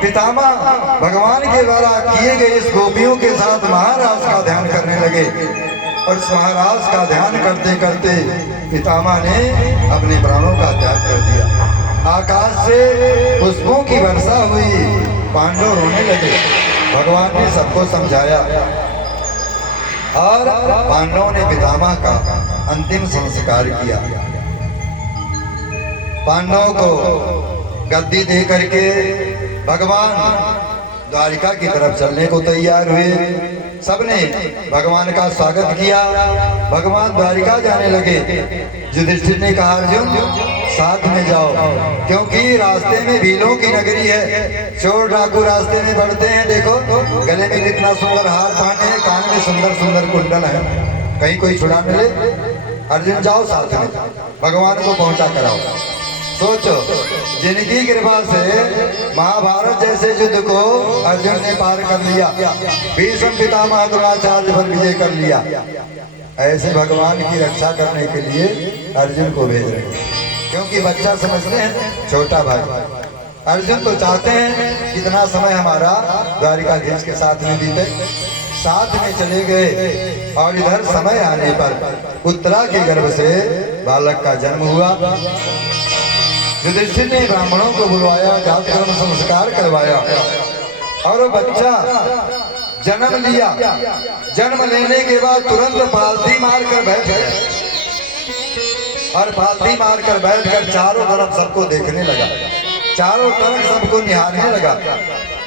पितामह भगवान के द्वारा किए गए इस गोपियों के साथ महाराज का ध्यान करने लगे और इस महाराज का ध्यान करते करते पितामह ने अपने प्राणों का त्याग कर दिया। आकाश से पुष्पों की वर्षा हुई, पांडव रोने लगे। भगवान ने सबको समझाया और पांडवों ने पितामह का अंतिम संस्कार किया। पांडवों को गद्दी दे करके भगवान द्वारिका की तरफ चलने को तैयार हुए। सबने भगवान का स्वागत किया। भगवान द्वारिका जाने लगे। युधिष्ठिर ने कहा, अर्जुन साथ में जाओ, क्योंकि रास्ते में भीलों की नगरी है। चोर डाकू रास्ते में बढ़ते हैं। देखो गले में कितना सुंदर हार पहने हैं, कान में सुंदर सुंदर कुंडल है, कहीं कोई छुड़ा न ले। अर्जुन जाओ साथ में, भगवान को पहुंचा कराओ। सोचो, जिनकी कृपा से महाभारत जैसे युद्ध को अर्जुन ने पार कर लिया, भीष्म पितामह द्रोणाचार्य पर विजय कर लिया, ऐसे भगवान की रक्षा करने के लिए अर्जुन को भेज रहे हैं। क्योंकि बच्चा समझते हैं छोटा भाई। अर्जुन तो चाहते हैं कितना समय हमारा द्वारिकाधीश के साथ में बीते। साथ में चले गए और इधर समय आने पर उत्तरा के गर्भ से बालक का जन्म हुआ। युधिष्ठिर ने ब्राह्मणों को बुलवाया, जाति धर्म संस्कार करवाया और वो बच्चा जन्म लिया। जन्म लेने के बाद तुरंत पालथी मारकर बैठ गया और पालथी मारकर बैठकर चारों तरफ सबको देखने लगा, चारों तरफ सबको निहारने लगा।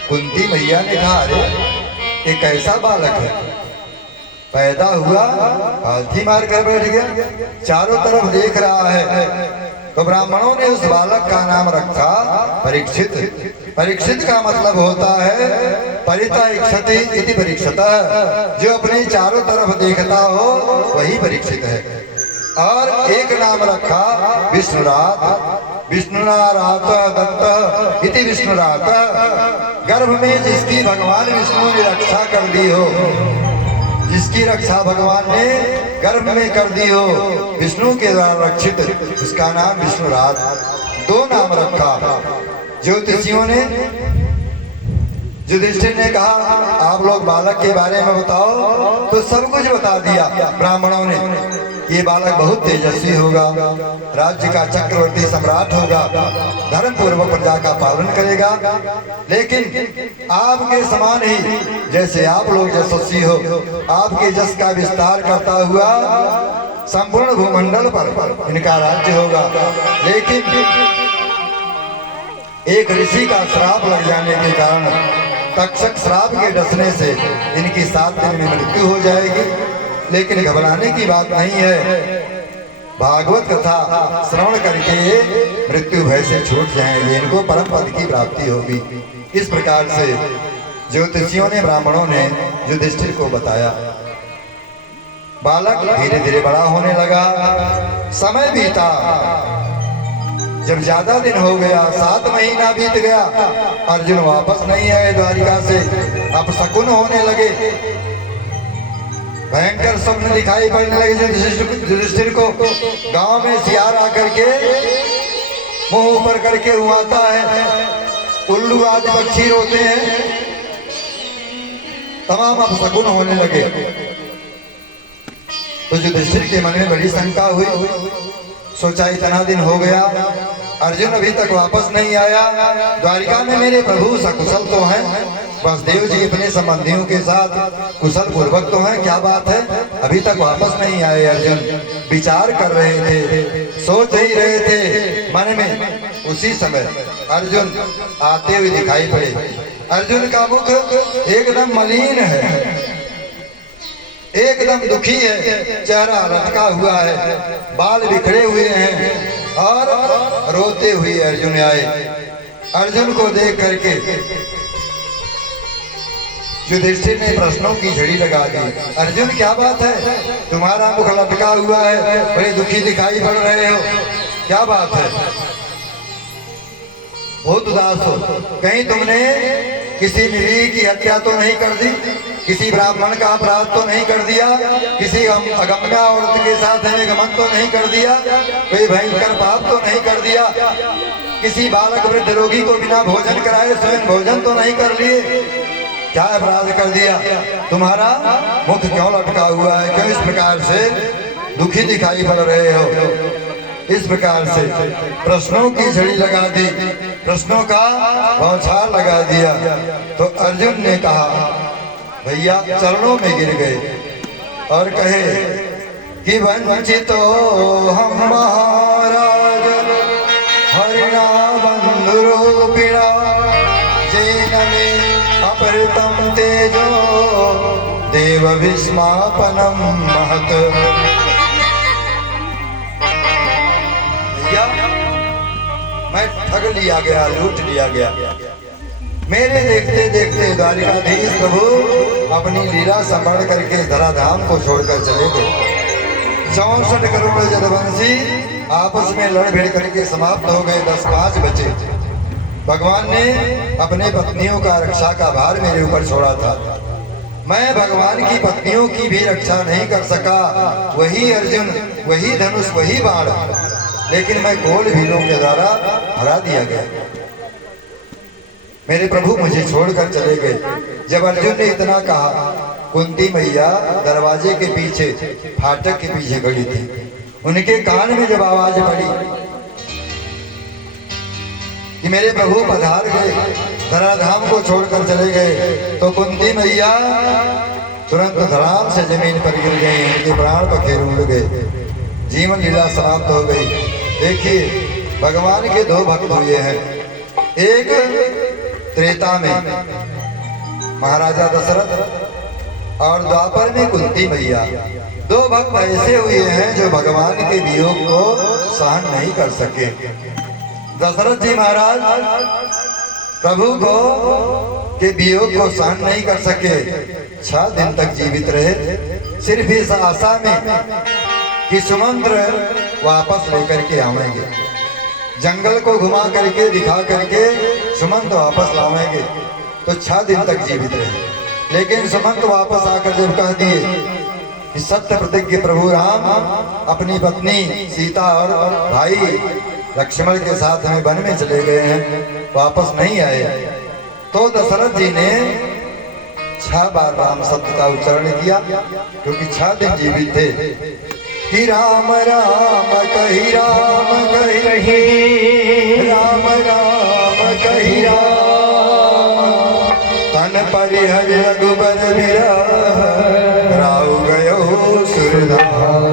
कुंती मैया ने कहा, अरे ये कैसा बालक है, पैदा हुआ पालथी मारकर बैठ गया, चारों तरफ देख रहा है। तो ब्राह्मणों ने उस बालक का नाम रखा परीक्षित। परीक्षित का मतलब होता है परिता इक्षति इति परीक्षितः, जो अपने चारों तरफ देखता हो वही परीक्षित है। और एक नाम रखा विष्णुरात, विष्णुरात दत्त इति विष्णुरात, गर्भ में जिसकी भगवान विष्णु ने रक्षा कर दी हो, जिसकी रक्षा भगवान ने गर्भ में कर दी हो, विष्णु के द्वारा रक्षित, उसका नाम विष्णुरात। दो नाम रखा। ज्योतिषियों ने, युधिष्ठिर ने कहा, आप लोग बालक के बारे में बताओ, तो सब कुछ बता दिया ब्राह्मणों ने। ये बालक बहुत तेजस्वी होगा, राज्य का चक्रवर्ती सम्राट होगा, धर्म पूर्वक प्रजा का पालन करेगा, लेकिन आपके समान ही, जैसे आप लोग यशस्वी हो, आपके जस का विस्तार करता हुआ संपूर्ण भूमंडल पर इनका राज्य होगा। लेकिन एक ऋषि का श्राप लग जाने के कारण, तक्षक श्राप के डसने से इनकी 7 दिन में मृत्यु हो जाएगी। लेकिन घबराने की बात नहीं है, भागवत कथा श्रवण करके मृत्यु भय से छूट जाएंगे, इनको परम पद की प्राप्ति होगी। इस प्रकार से ज्योतिषियों ने, ब्राह्मणों ने युधिष्ठिर को बताया। बालक धीरे धीरे बड़ा होने लगा। समय बीता, जब ज्यादा दिन हो गया, 7 महीना बीत गया, अर्जुन वापस नहीं आए द्वारिका से। अब शकुन होने लगे, भयंकर स्वप्न दिखाई पड़ने लगे युधिष्ठिर को। गांव में सियार आकर के मुंह ऊपर करके रुआता है, उल्लू आदि पक्षी रोते हैं, तमाम अब शकुन होने लगे। तो युधिष्ठिर के मन में बड़ी शंका हुई। सोचा इतना दिन हो गया, अर्जुन अभी तक वापस नहीं आया, द्वारिका में मेरे प्रभु सकुशल तो हैं, वसुदेव जी अपने संबंधियों के साथ कुशल पूर्वक तो हैं, क्या बात है अभी तक वापस नहीं आए। अर्जुन विचार कर रहे थे, सोच ही रहे थे मन में। उसी समय अर्जुन आते हुए दिखाई पड़े। अर्जुन का मुख एकदम मलिन है, एकदम दुखी है, चेहरा लटका हुआ है, बाल बिखरे हुए हैं और रोते हुए अर्जुन आए। अर्जुन को देख करके युधिष्ठिर ने प्रश्नों की झड़ी लगा दी। अर्जुन क्या बात है, तुम्हारा मुख लटका हुआ है, बड़े दुखी दिखाई पड़ रहे हो, क्या बात है, बहुत उदास हो। कहीं तुमने किसी निरीह की हत्या तो नहीं कर दी, किसी ब्राह्मण का अपराध तो नहीं कर दिया, किसी अगम्या औरत के साथ गमन तो नहीं कर दिया, कोई भयंकर पाप तो नहीं कर दिया। किसी बालक वृद्ध रोगी को बिना भोजन कराए स्वयं भोजन तो नहीं कर लिए? क्या अपराध कर दिया? तुम्हारा मुख क्यों लटका हुआ है? क्यों इस प्रकार से दुखी दिखाई पड़ रहे हो? इस प्रकार से प्रश्नों की झड़ी लगा दी, प्रश्नों का बौछार लगा दिया। तो अर्जुन ने कहा, भैया चरणों में गिर गए और कहे कि वंचितो हम महाराज हरिणा बंधुरूपिणा जेन में अपहृतं तेजो देव विस्मापनम महत। मैं ठग लिया गया, लूट लिया गया। मेरे देखते देखते द्वारिकाधीश प्रभु अपनी लीला संभाल करके धराधाम को छोड़कर चले गए। 64 करोड़ जदवंशी आपस में लड़ भिड़ करके समाप्त हो गए। 10-5 बचे। भगवान ने अपने पत्नियों का रक्षा का भार मेरे ऊपर छोड़ा था। मैं भगवान की पत्नियों की भी रक्षा नहीं कर सका। वही अर्जुन, वही धनुष, वही बाण, लेकिन मैं गोल भीलों के द्वारा हरा दिया गया। मेरे प्रभु मुझे छोड़कर चले गए। जब अर्जुन ने इतना कहा, कुंती मैया दरवाजे के पीछे, फाटक के पीछे खड़ी थी। उनके कान में जब आवाज पड़ी कि मेरे प्रभु पधार गए, धराधाम को छोड़कर चले गए, तो कुंती मैया तुरंत धड़ाम से जमीन पर गिर गई। उनके प्राण पखेरु उड़ गए, जीवन लीला समाप्त हो गई। देखिए, भगवान के 2 भक्त हुए हैं। एक त्रेता में महाराजा दशरथ और द्वापर में कुंती मैया। 2 भक्त ऐसे हुए हैं जो भगवान के वियोग को सहन नहीं कर सके। दशरथ जी महाराज प्रभु को के वियोग को सहन नहीं कर सके। 6 दिन तक जीवित रहे, सिर्फ इस आशा में कि सुमंत्र वापस लेकर के आवेंगे, जंगल को घुमा करके दिखा करके सुमंत वापस लावेंगे। तो 6 दिन तक जीवित रहे। लेकिन सुमंत वापस आकर जब कह दिए कि सत्य प्रतिज्ञ प्रभु राम अपनी पत्नी सीता और भाई लक्ष्मण के साथ हमें वन में चले गए हैं, वापस नहीं आए, तो दशरथ जी ने 6 बार राम शब्द का उच्चारण किया, क्योंकि 6 दिन जीवित थे। कि राम राम कही राम कही, राम राम कही राम, तन परिहर रघुबर विरह, राउ गयो सुरधाम।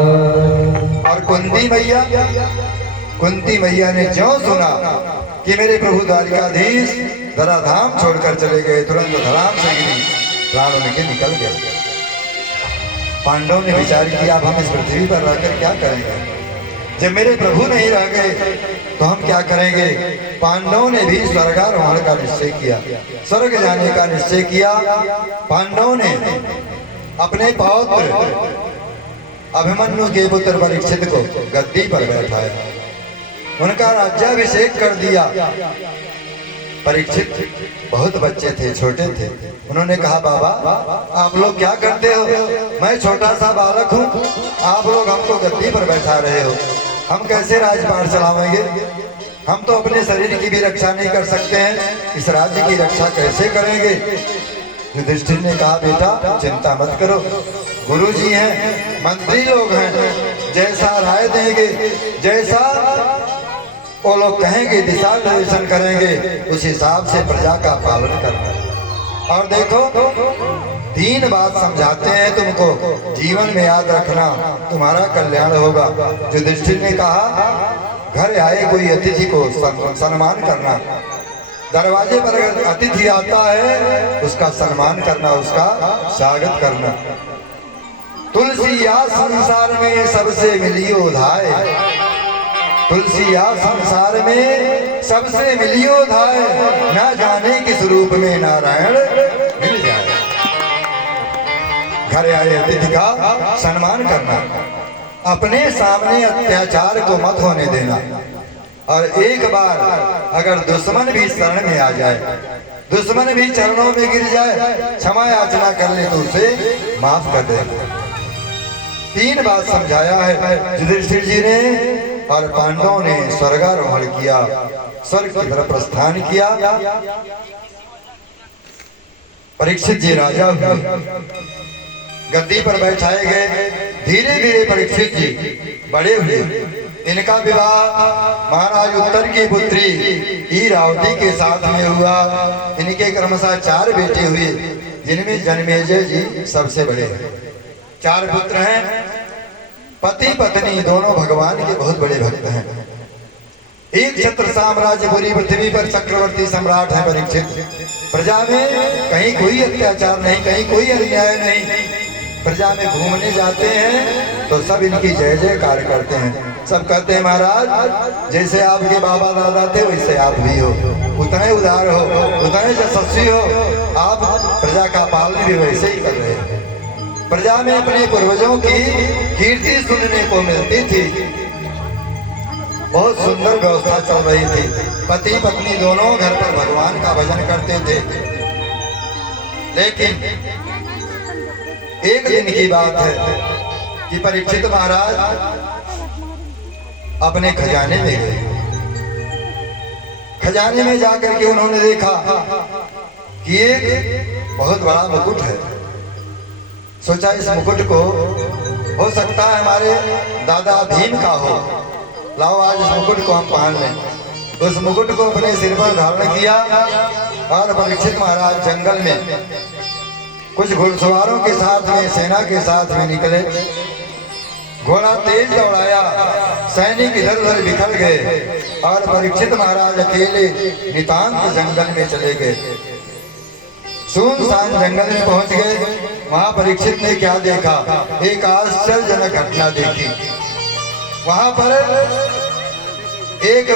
और कुंती मैया ने ज्यों सुना कि मेरे प्रभु द्वारिकाधीश धराधाम छोड़कर चले गए, तुरंत धराम से गिरी, प्राण उनके निकल गए। पांडवों ने विचार किया, अब हम इस पृथ्वी पर रहकर क्या करेंगे? जब मेरे प्रभु नहीं रह गए तो हम क्या करेंगे? पांडवों ने भी स्वर्गारोहण का निश्चय किया, स्वर्ग जाने का निश्चय किया। पांडवों ने अपने पौत्र अभिमन्यु के पुत्र परीक्षित को गद्दी पर बैठाया, उनका राज्याभिषेक कर दिया। परीक्षित बहुत बच्चे थे, छोटे थे। उन्होंने कहा, बाबा आप लोग क्या करते हो? मैं छोटा सा बालक हूँ, आप लोग हमको गद्दी पर बैठा रहे हो, हम कैसे राजपाट चलावेंगे? हम तो अपने शरीर की भी रक्षा नहीं कर सकते हैं, इस राज्य की रक्षा कैसे करेंगे? युधिष्ठिर ने कहा, बेटा चिंता मत करो, गुरु जी हैं, मंत्री लोग हैं, जैसा राय देंगे, जैसा वो लोग कहेंगे, दिशा निर्देशन करेंगे, उस हिसाब से प्रजा का पालन करना। और देखो, 3 बात समझाते हैं तुमको, जीवन में याद रखना, तुम्हारा कल्याण होगा। युधिष्ठिर ने कहा, घर आए कोई अतिथि को सम्मान करना, दरवाजे पर अगर अतिथि आता है उसका सम्मान करना, उसका स्वागत करना। तुलसी या संसार में सबसे मिलियो धाय, तुलसी या संसार में सबसे मिलियो धाय, न जाने किस रूप में नारायण मिल जाए। घर आए अतिथि का सम्मान करना, अपने सामने अत्याचार को मत होने देना। और एक बार अगर दुश्मन भी शरण में आ जाए, दुश्मन भी चरणों में गिर जाए, क्षमा याचना कर ले तो उसे माफ कर दे। 3 बात समझाया है युधिष्ठिर जी ने, और पांडवों ने स्वर्गारोहण किया। स्वर्ग की तरफ प्रस्थान किया। परीक्षित जी राजा हुए, गद्दी पर बैठाए गए। धीरे धीरे परीक्षित जी बड़े हुए। इनका विवाह महाराज उत्तर की पुत्री ईरावती के साथ में हुआ। इनके क्रमशः 4 बेटे हुए, जिनमें जन्मेजय जी सबसे बड़े हैं। 4 पुत्र हैं। पति पत्नी दोनों भगवान के बहुत बड़े भक्त हैं। एक छत्र साम्राज्य पूरी पृथ्वी पर चक्रवर्ती सम्राट है परीक्षित। प्रजा में कहीं कोई अत्याचार नहीं, कहीं कोई अन्याय नहीं। प्रजा में घूमने जाते हैं तो सब इनकी जय जयकार करते हैं। सब कहते हैं महाराज जैसे आपके बाबा दादा थे वैसे आप भी हो, उतने उदार हो, उतने यशस्वी हो। आप प्रजा का पालन भी वैसे ही कर रहे हैं। प्रजा में अपने पूर्वजों की कीर्ति सुनने को मिलती थी। बहुत सुंदर व्यवस्था चल रही थी। पति पत्नी दोनों घर पर भगवान का भजन करते थे। लेकिन एक दिन की बात है कि परीक्षित महाराज अपने खजाने में गए। खजाने में जाकर के उन्होंने देखा कि एक बहुत बड़ा मुकुट है। सोचा इस मुकुट को हो सकता है हमारे दादा भीम का हो, लाओ आज इस मुकुट को हम पहन लें। उस मुकुट को अपने सिर पर धारण किया और परीक्षित महाराज जंगल में कुछ घुड़सवारों के साथ में, सेना के साथ में निकले। घोड़ा तेज दौड़ाया, सैनिक इधर उधर बिखर गए और परीक्षित महाराज अकेले नितांत जंगल में चले गए। सुनसान जंगल में पहुंच गए। वहां परीक्षित ने क्या देखा? एक आश्चर्यजनक घटना देखी। वहां पर एक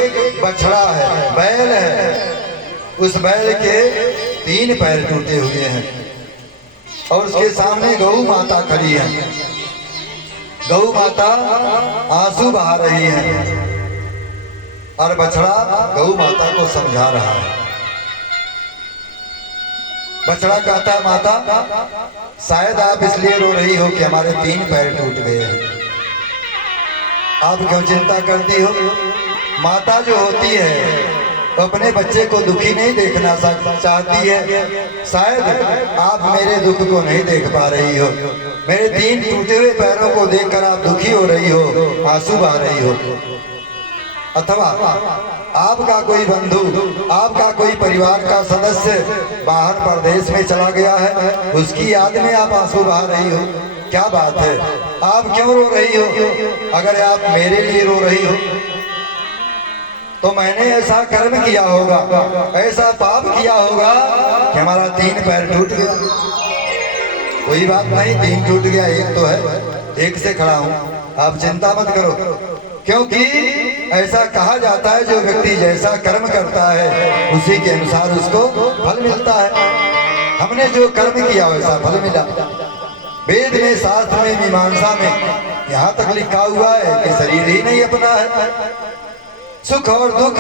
बछड़ा है, बैल है। उस बैल के 3 पैर टूटे हुए हैं और उसके सामने गौ माता खड़ी है। गौ माता आंसू बहा रही है और बछड़ा गौ माता को समझा रहा है। बछड़ा कहता है माता शायद आप इसलिए रो रही हो कि हमारे 3 पैर टूट गए हैं। आप क्यों चिंता करती हो? माता जो होती है वो अपने बच्चे को दुखी नहीं देखना चाहती है। शायद आप मेरे दुख को नहीं देख पा रही हो। मेरे 3 टूटे हुए पैरों को देखकर आप दुखी हो रही हो, आंसू बहा रही हो। अथवा आपका कोई बंधु, आपका कोई परिवार का सदस्य बाहर परदेश में चला गया है, उसकी याद में आप आंसू बहा रही हो। क्या बात है? आप क्यों रो रही हो? अगर आप मेरे लिए रो रही हो तो मैंने ऐसा कर्म किया होगा, ऐसा पाप किया होगा कि हमारा 3 पैर टूट गया। कोई बात नहीं, 3 टूट गया, 1 तो है, 1 से खड़ा हूं, आप चिंता मत करो। क्योंकि ऐसा कहा जाता है जो व्यक्ति जैसा कर्म करता है उसी के अनुसार उसको फल मिलता है। हमने जो कर्म किया वैसा फल मिला। वेद में, शास्त्र में, मीमांसा में यहाँ तक लिखा हुआ है कि शरीर ही नहीं अपना है। सुख और दुख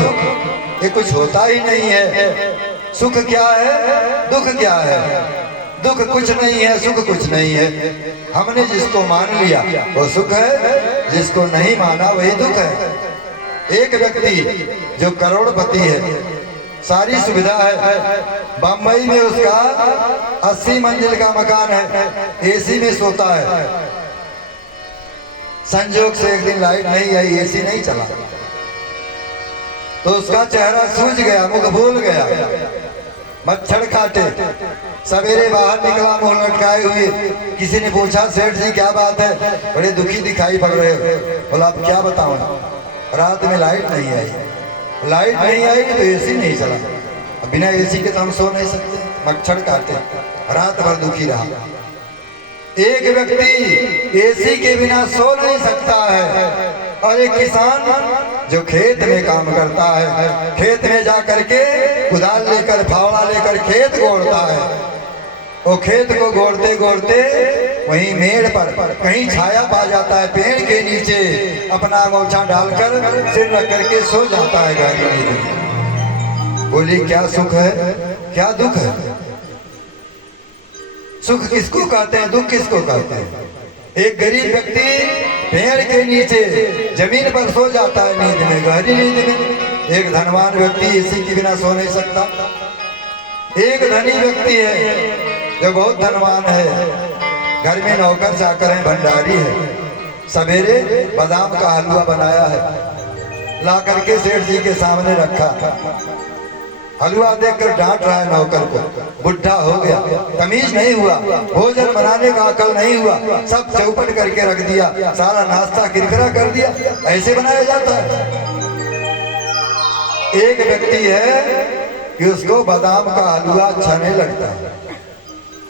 ये कुछ होता ही नहीं है। सुख क्या है, दुख क्या है? दुख कुछ नहीं है, सुख कुछ नहीं है। हमने जिसको मान लिया वो सुख है, जिसको नहीं माना वही दुख है। एक व्यक्ति जो करोड़पति है, सारी सुविधा है, बम्बई में उसका 80 मंजिल का मकान है, एसी में सोता है। संजोग से एक दिन लाइट नहीं आई, एसी नहीं चला तो उसका चेहरा सूज गया, मुख भूल गया, मच्छर काटे। सवेरे बाहर निकला मुंह लटकाए हुए। किसी ने पूछा सेठ जी क्या बात है, बड़े दुखी दिखाई पड़ रहे हो। बोला आप क्या बताऊं, रात में लाइट नहीं आई। लाइट नहीं आई तो एसी नहीं चला। बिना एसी के तो हम सो नहीं सकते, मच्छर काटे, रात भर दुखी रहा। एक व्यक्ति एसी के बिना सो नहीं सकता है और एक किसान जो खेत में काम करता है, खेत में जा करके कुदाल लेकर, फावड़ा लेकर खेत गोड़ता है। वो खेत को गोड़ते गोड़ते वहीं मेड़ पर कहीं छाया पा जाता है, पेड़ के नीचे अपना अंगोछा डालकर सिर रख करके सो जाता है गहरी नींद में। बोली क्या सुख है, क्या दुख है? सुख किसको कहते हैं, दुख किसको कहते हैं? एक गरीब व्यक्ति पेड़ के नीचे जमीन पर सो जाता है नींद में, गहरी नींद में। एक धनवान व्यक्ति इसी के बिना सो नहीं सकता। एक धनी व्यक्ति है जो बहुत धनवान है, घर में नौकर चाकर है, भंडारी है। सवेरे बादाम का हलवा बनाया है, ला करके सेठ जी के सामने रखा। हलवा देखकर डांट रहा है नौकर को, बुढ़ा हो गया, तमीज नहीं हुआ, भोजन बनाने का अकल नहीं हुआ, सब चौपट करके रख दिया, सारा नाश्ता किरकिरा कर दिया। ऐसे बनाया जाता है? एक व्यक्ति है कि उसको बादाम का हलवा अच्छा नहीं लगता है।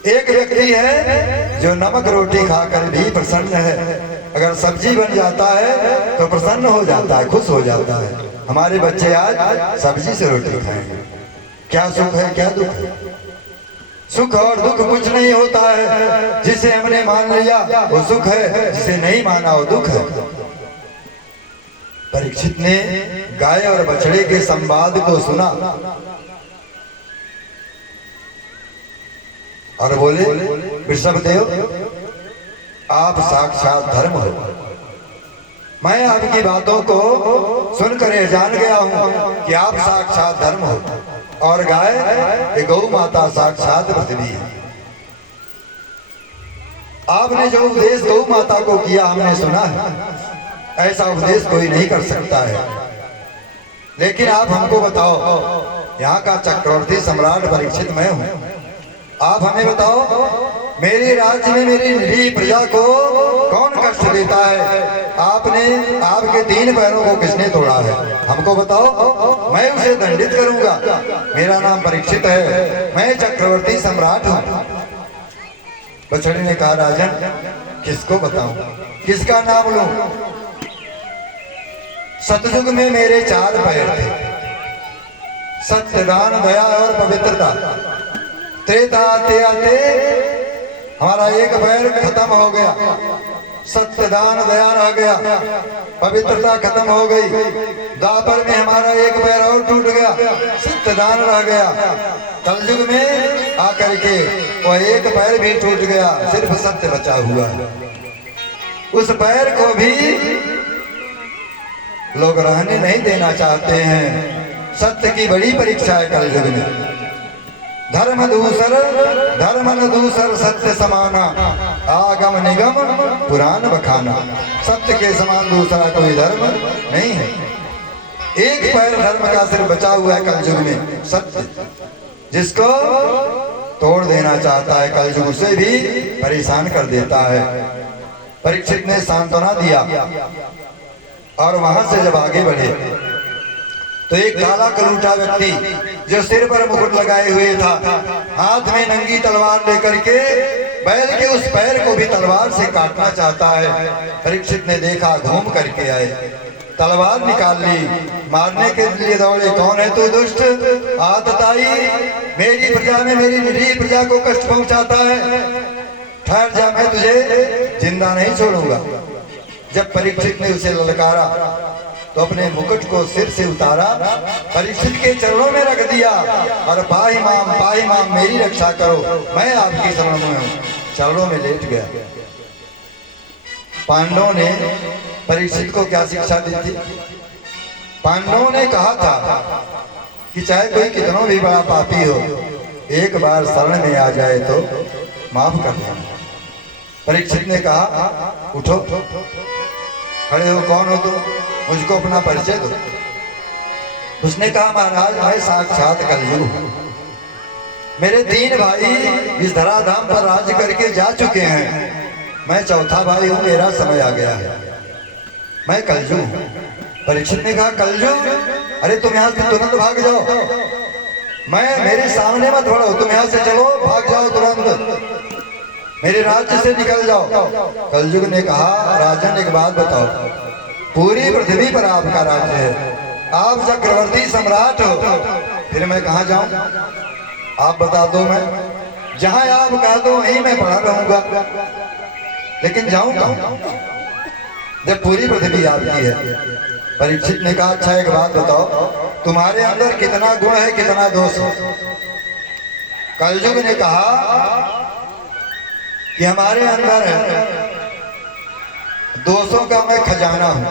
एक व्यक्ति है जो नमक रोटी खाकर भी प्रसन्न है, अगर सब्जी बन जाता है तो प्रसन्न हो जाता है, खुश हो जाता है। हमारे बच्चे आज सब्जी से रोटी खाएंगे। क्या सुख है, क्या दुख है? सुख और दुख कुछ नहीं होता है। जिसे हमने मान लिया वो सुख है, जिसे नहीं माना वो दुख है। परीक्षित ने गाय और बछड़े के संवाद को सुना और बोले, वृषभदेव आप साक्षात धर्म हो। मैं आपकी बातों को सुनकर यह जान गया हूं कि आप साक्षात धर्म हो और गाय ये गौ माता साक्षात पृथ्वी है। आपने जो उपदेश गौ माता को किया हमने सुना है, ऐसा उपदेश कोई नहीं कर सकता है। लेकिन आप हमको बताओ, यहाँ का चक्रवर्ती सम्राट परीक्षित मैं हूँ, आप हमें बताओ मेरे राज्य में मेरी निरीह प्रजा को कौन कष्ट देता है? आपके 3 पैरों को किसने तोड़ा है? हमको बताओ, मैं उसे दंडित करूंगा। मेरा नाम परीक्षित है, मैं चक्रवर्ती सम्राट हूँ। बछड़े ने कहा, राजन किसको बताऊं, किसका नाम लूं? सतयुग में मेरे 4 पैर थे, सत्य, दान, दया और पवित्रता। त्रेता आते आते हमारा 1 पैर खत्म हो गया, सत्य, दान, दया रह गया, पवित्रता खत्म हो गई। द्वापर में हमारा 1 पैर और टूट गया, सत्य, दान रह गया। कलयुग में आकर के वह 1 पैर भी टूट गया, सिर्फ सत्य बचा हुआ। उस पैर को भी लोग रहने नहीं देना चाहते हैं। सत्य की बड़ी परीक्षा है कलयुग में। धर्म न दूसर सत्य समाना, आगम निगम पुराण बखाना। सत्य के समान दूसरा कोई धर्म नहीं है। 1 पैर धर्म का सिर्फ बचा हुआ है कलयुग में, सत्य, जिसको तोड़ देना चाहता है कलयुग उसे भी परेशान कर देता है। परीक्षित ने सांत्वना दिया और वहां से जब आगे बढ़े तो एक काला कलूटा व्यक्ति जो सिर पर मुकुट लगाए हुए था, हाथ में नंगी तलवार लेकर के बैल के उस पैर को भी तलवार से काटना चाहता है। परीक्षित ने देखा, घूम करके आए, तलवार निकाल ली, मारने के लिए दौड़े। कौन है तू दुष्ट आतताई, मेरी प्रजा में मेरी निरीह प्रजा को कष्ट पहुंचाता है? ठहर जा, मैं तुझे जिंदा नहीं छोड़ूंगा। जब परीक्षित ने उसे ललकारा तो अपने मुकुट को सिर से उतारा, परीक्षित के चरणों में रख दिया और पाही माम मेरी रक्षा करो, मैं आपकी शरण में हूं। चरणों में लेट गया। पांडवों ने परीक्षित को क्या शिक्षा दी थी? पांडवों ने कहा था कि चाहे कोई कितना भी बड़ा पापी हो, एक बार शरण में आ जाए तो माफ कर देना। परीक्षित ने कहा, उठो, खड़े हो, कौन हो तुम, मुझको अपना परिचय दो। उसने कहा, महाराज मैं साक्षात कलयुग हूं। मेरे 3 भाई इस धराधाम पर राज्य करके जा चुके हैं, मैं चौथा भाई हूं, मेरा समय आ गया है, मैं कलयुग हूं। परीक्षित ने कहा, कलयुग? अरे तुम यहाँ से तुरंत भाग जाओ, मेरे सामने मत बढ़ो, तुम यहाँ से चलो, भाग जाओ तुरंत, मेरे राज्य से निकल जाओ। कलयुग ने कहा, राजन एक बात बताओ, पूरी पृथ्वी पर आपका राज्य है, आप चक्रवर्ती सम्राट हो, फिर मैं कहाँ जाऊं? आप बता दो, मैं जहां आप कहा दो वहीं मैं पड़ा रहूंगा, लेकिन जाऊं कहां जब पूरी पृथ्वी आपकी है? परीक्षित ने कहा, अच्छा एक बात बताओ, तुम्हारे अंदर कितना गुण है, कितना दोष है? कलयुग ने कहा कि हमारे अंदर दोषों का मैं खजाना हूं,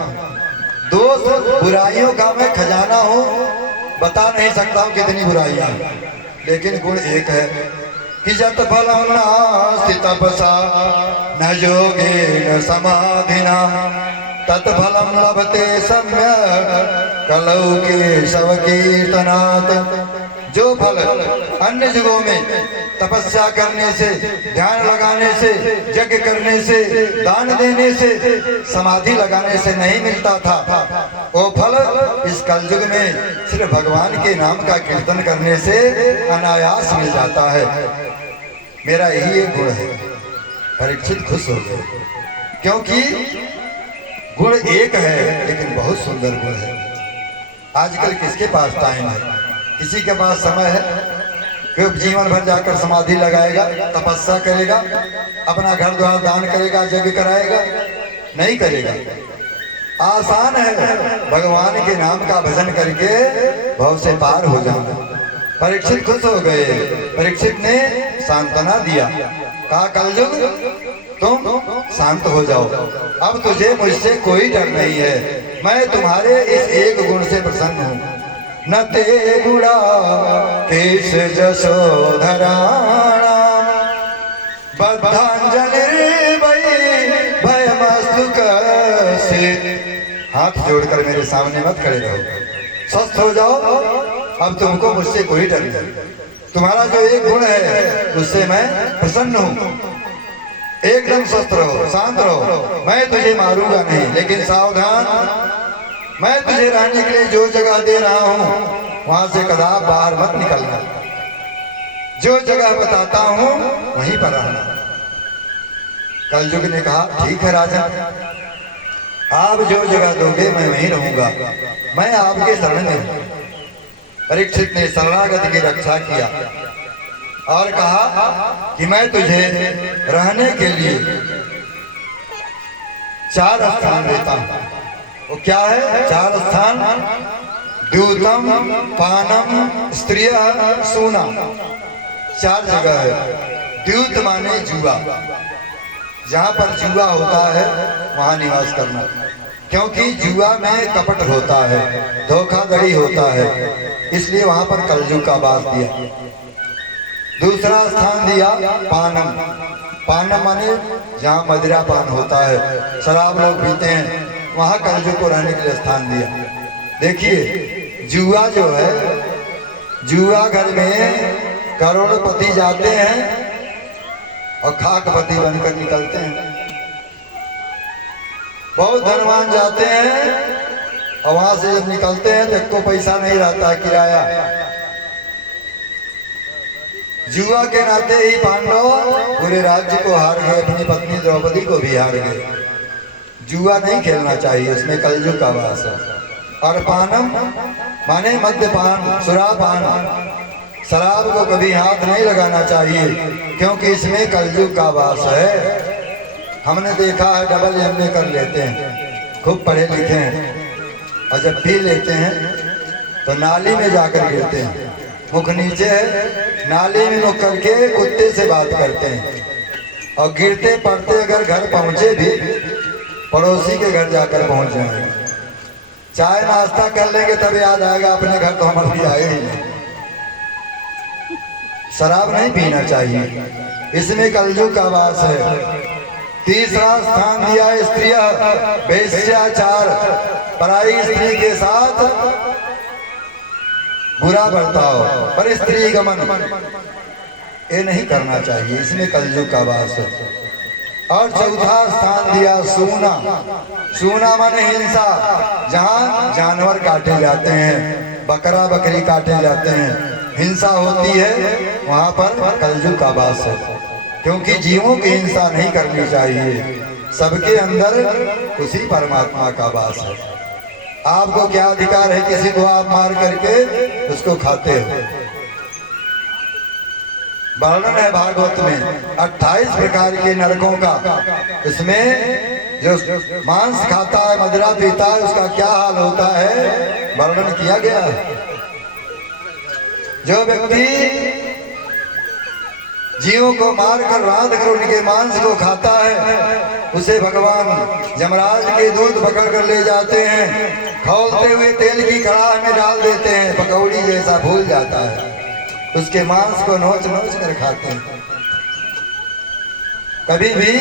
दोष बुराइयों का मैं खजाना हूँ, बता नहीं सकता हूँ कितनी बुराइयां, लेकिन गुण एक है कि जत फलम नास्ति तपसा न योगेन समाधिना तत्फलम लभते सम्यक् कलौ केशव कीर्तनात्। जो फल अन्य युगों में तपस्या करने से, ध्यान लगाने से, यज्ञ करने से, दान देने से, समाधि लगाने से नहीं मिलता था, वो फल इस कलयुग में सिर्फ भगवान के नाम का कीर्तन करने से अनायास मिल जाता है। मेरा यही एक गुण है। परीक्षित खुश हो गए, क्योंकि गुण एक है लेकिन बहुत सुंदर गुण है। आजकल किसके पास टाइम है? किसी के पास समय है? कोई जीवन भर जाकर समाधि लगाएगा, तपस्या करेगा, अपना घर द्वार दान करेगा, यज्ञ कराएगा? नहीं करेगा। आसान है भगवान के नाम का भजन करके भव से पार हो जाना। परीक्षित खुश हो गए। परीक्षित ने सांत्वना दिया, कहा कलयुग तुम शांत हो जाओ, अब तुझे मुझसे कोई डर नहीं है, मैं तुम्हारे इस एक गुण से प्रसन्न हूँ। न ते गुणा केश जशोधराणा बद्धांजलिर्भय भयमस्तु कस्य। हाथ जोड़कर मेरे सामने मत खड़े रहो, स्वस्थ हो जाओ, अब तुमको मुझसे कोई डर नहीं। तुम्हारा जो एक गुण है उससे मैं प्रसन्न हूँ। एकदम स्वस्थ रहो, शांत रहो, मैं तुझे मारूंगा नहीं, लेकिन सावधान, मैं तुझे रहने के लिए जो जगह दे रहा हूँ वहां से कदाप बाहर मत निकलना। जो जगह बताता हूँ वहीं पर रहना। कलयुग ने कहा ठीक है राजन, आप जो जगह दोगे मैं वहीं रहूंगा, मैं आपके शरण में हूँ। परीक्षित ने शरणागत की रक्षा किया और कहा कि मैं तुझे रहने के लिए 4 स्थान देता हूं। वो क्या है 4 स्थान? द्यूतम, पानम, स्त्रिय, सूना। 4 जगह है। द्यूत माने जुआ, जहां पर जुआ होता है वहां निवास करना, क्योंकि जुआ में कपट होता है, धोखाधड़ी होता है, इसलिए वहां पर कलयुग का वास दिया। दूसरा स्थान दिया पानम। पानम माने जहाँ मदिरा पान होता है, शराब लोग पीते हैं, वहाँ कलयुग को रहने के लिए स्थान दिया। देखिए जुआ जो है, जुआ घर में करोड़पति जाते हैं और खाकपति बनकर निकलते हैं। बहुत धनवान जाते हैं और वहां से जब निकलते हैं तो को पैसा नहीं रहता किराया। जुआ के नाते ही पांडव पूरे राज्य को हार गए, अपनी पत्नी द्रौपदी को भी हार गए। जुआ नहीं खेलना चाहिए, इसमें कलयुग का वास है। और पानम माने मद्यपान, सुरापान, शराब को कभी हाथ नहीं लगाना चाहिए, क्योंकि इसमें कलयुग का वास है। हमने देखा है डबल एमए कर लेते हैं, खूब पढ़े लिखे हैं, और जब पी लेते हैं तो नाली में जाकर गिरते हैं। मुख नीचे है, नाली में मुख करके कुत्ते से बात करते हैं, और गिरते पड़ते अगर घर पहुंचे भी पड़ोसी के घर जाकर पहुंच जाएंगे। चाय नाश्ता कर लेंगे तब याद आएगा अपने घर तो हम अभी आए ही नहीं। शराब नहीं पीना चाहिए, इसमें कलयुग का वास है। तीसरा स्थान दिया स्त्रिय वेश्याचार, पराई स्त्री के साथ बुरा बर्ताव, पर स्त्री गमन ये नहीं करना चाहिए, इसमें कलयुग का वास है। और चौथा स्थान दिया सूना। सूना माने हिंसा, जहाँ जानवर काटे जाते हैं, बकरा बकरी काटे जाते हैं, हिंसा होती है, वहां पर कलयुग का वास है। क्योंकि जीवों की हिंसा नहीं करनी चाहिए, सबके अंदर उसी परमात्मा का वास है। आपको क्या अधिकार है किसी को आप मार करके उसको खाते हो? वर्णन है भागवत में 28 प्रकार के नरकों का। इसमें जो मांस खाता है, मदिरा पीता है, उसका क्या हाल होता है वर्णन किया गया है। जो व्यक्ति जीवों को मारकर रात कर उनके मांस को खाता है उसे भगवान यमराज के दूत पकड़ कर ले जाते हैं, खौलते हुए तेल की कड़ाह में डाल देते हैं, पकौड़ी जैसा फूल जाता है, उसके मांस को नोच नोच कर खाते हैं। कभी भी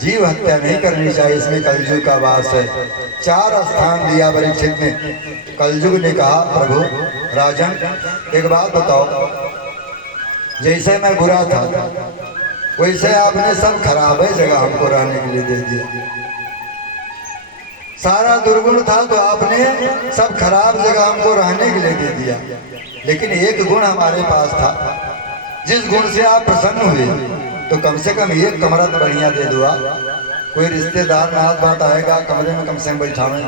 जीव हत्या नहीं करनी चाहिए, इसमें कलयुग का वास है। 4 स्थान दिया परीक्षित ने। कलयुग ने कहा, प्रभु राजन एक बात बताओ, जैसे मैं बुरा था वैसे आपने सब खराब है जगह हमको रहने के लिए दे दिया। सारा दुर्गुण था तो आपने सब खराब जगह हमको रहने के लिए दे दिया, लेकिन एक गुण हमारे पास था, जिस गुण से आप प्रसन्न हुए, तो कम से कम एक कमरा तो बढ़िया दे दो। कोई रिश्तेदार नाथ बात आएगा, कमरे में कम से कम बैठावे,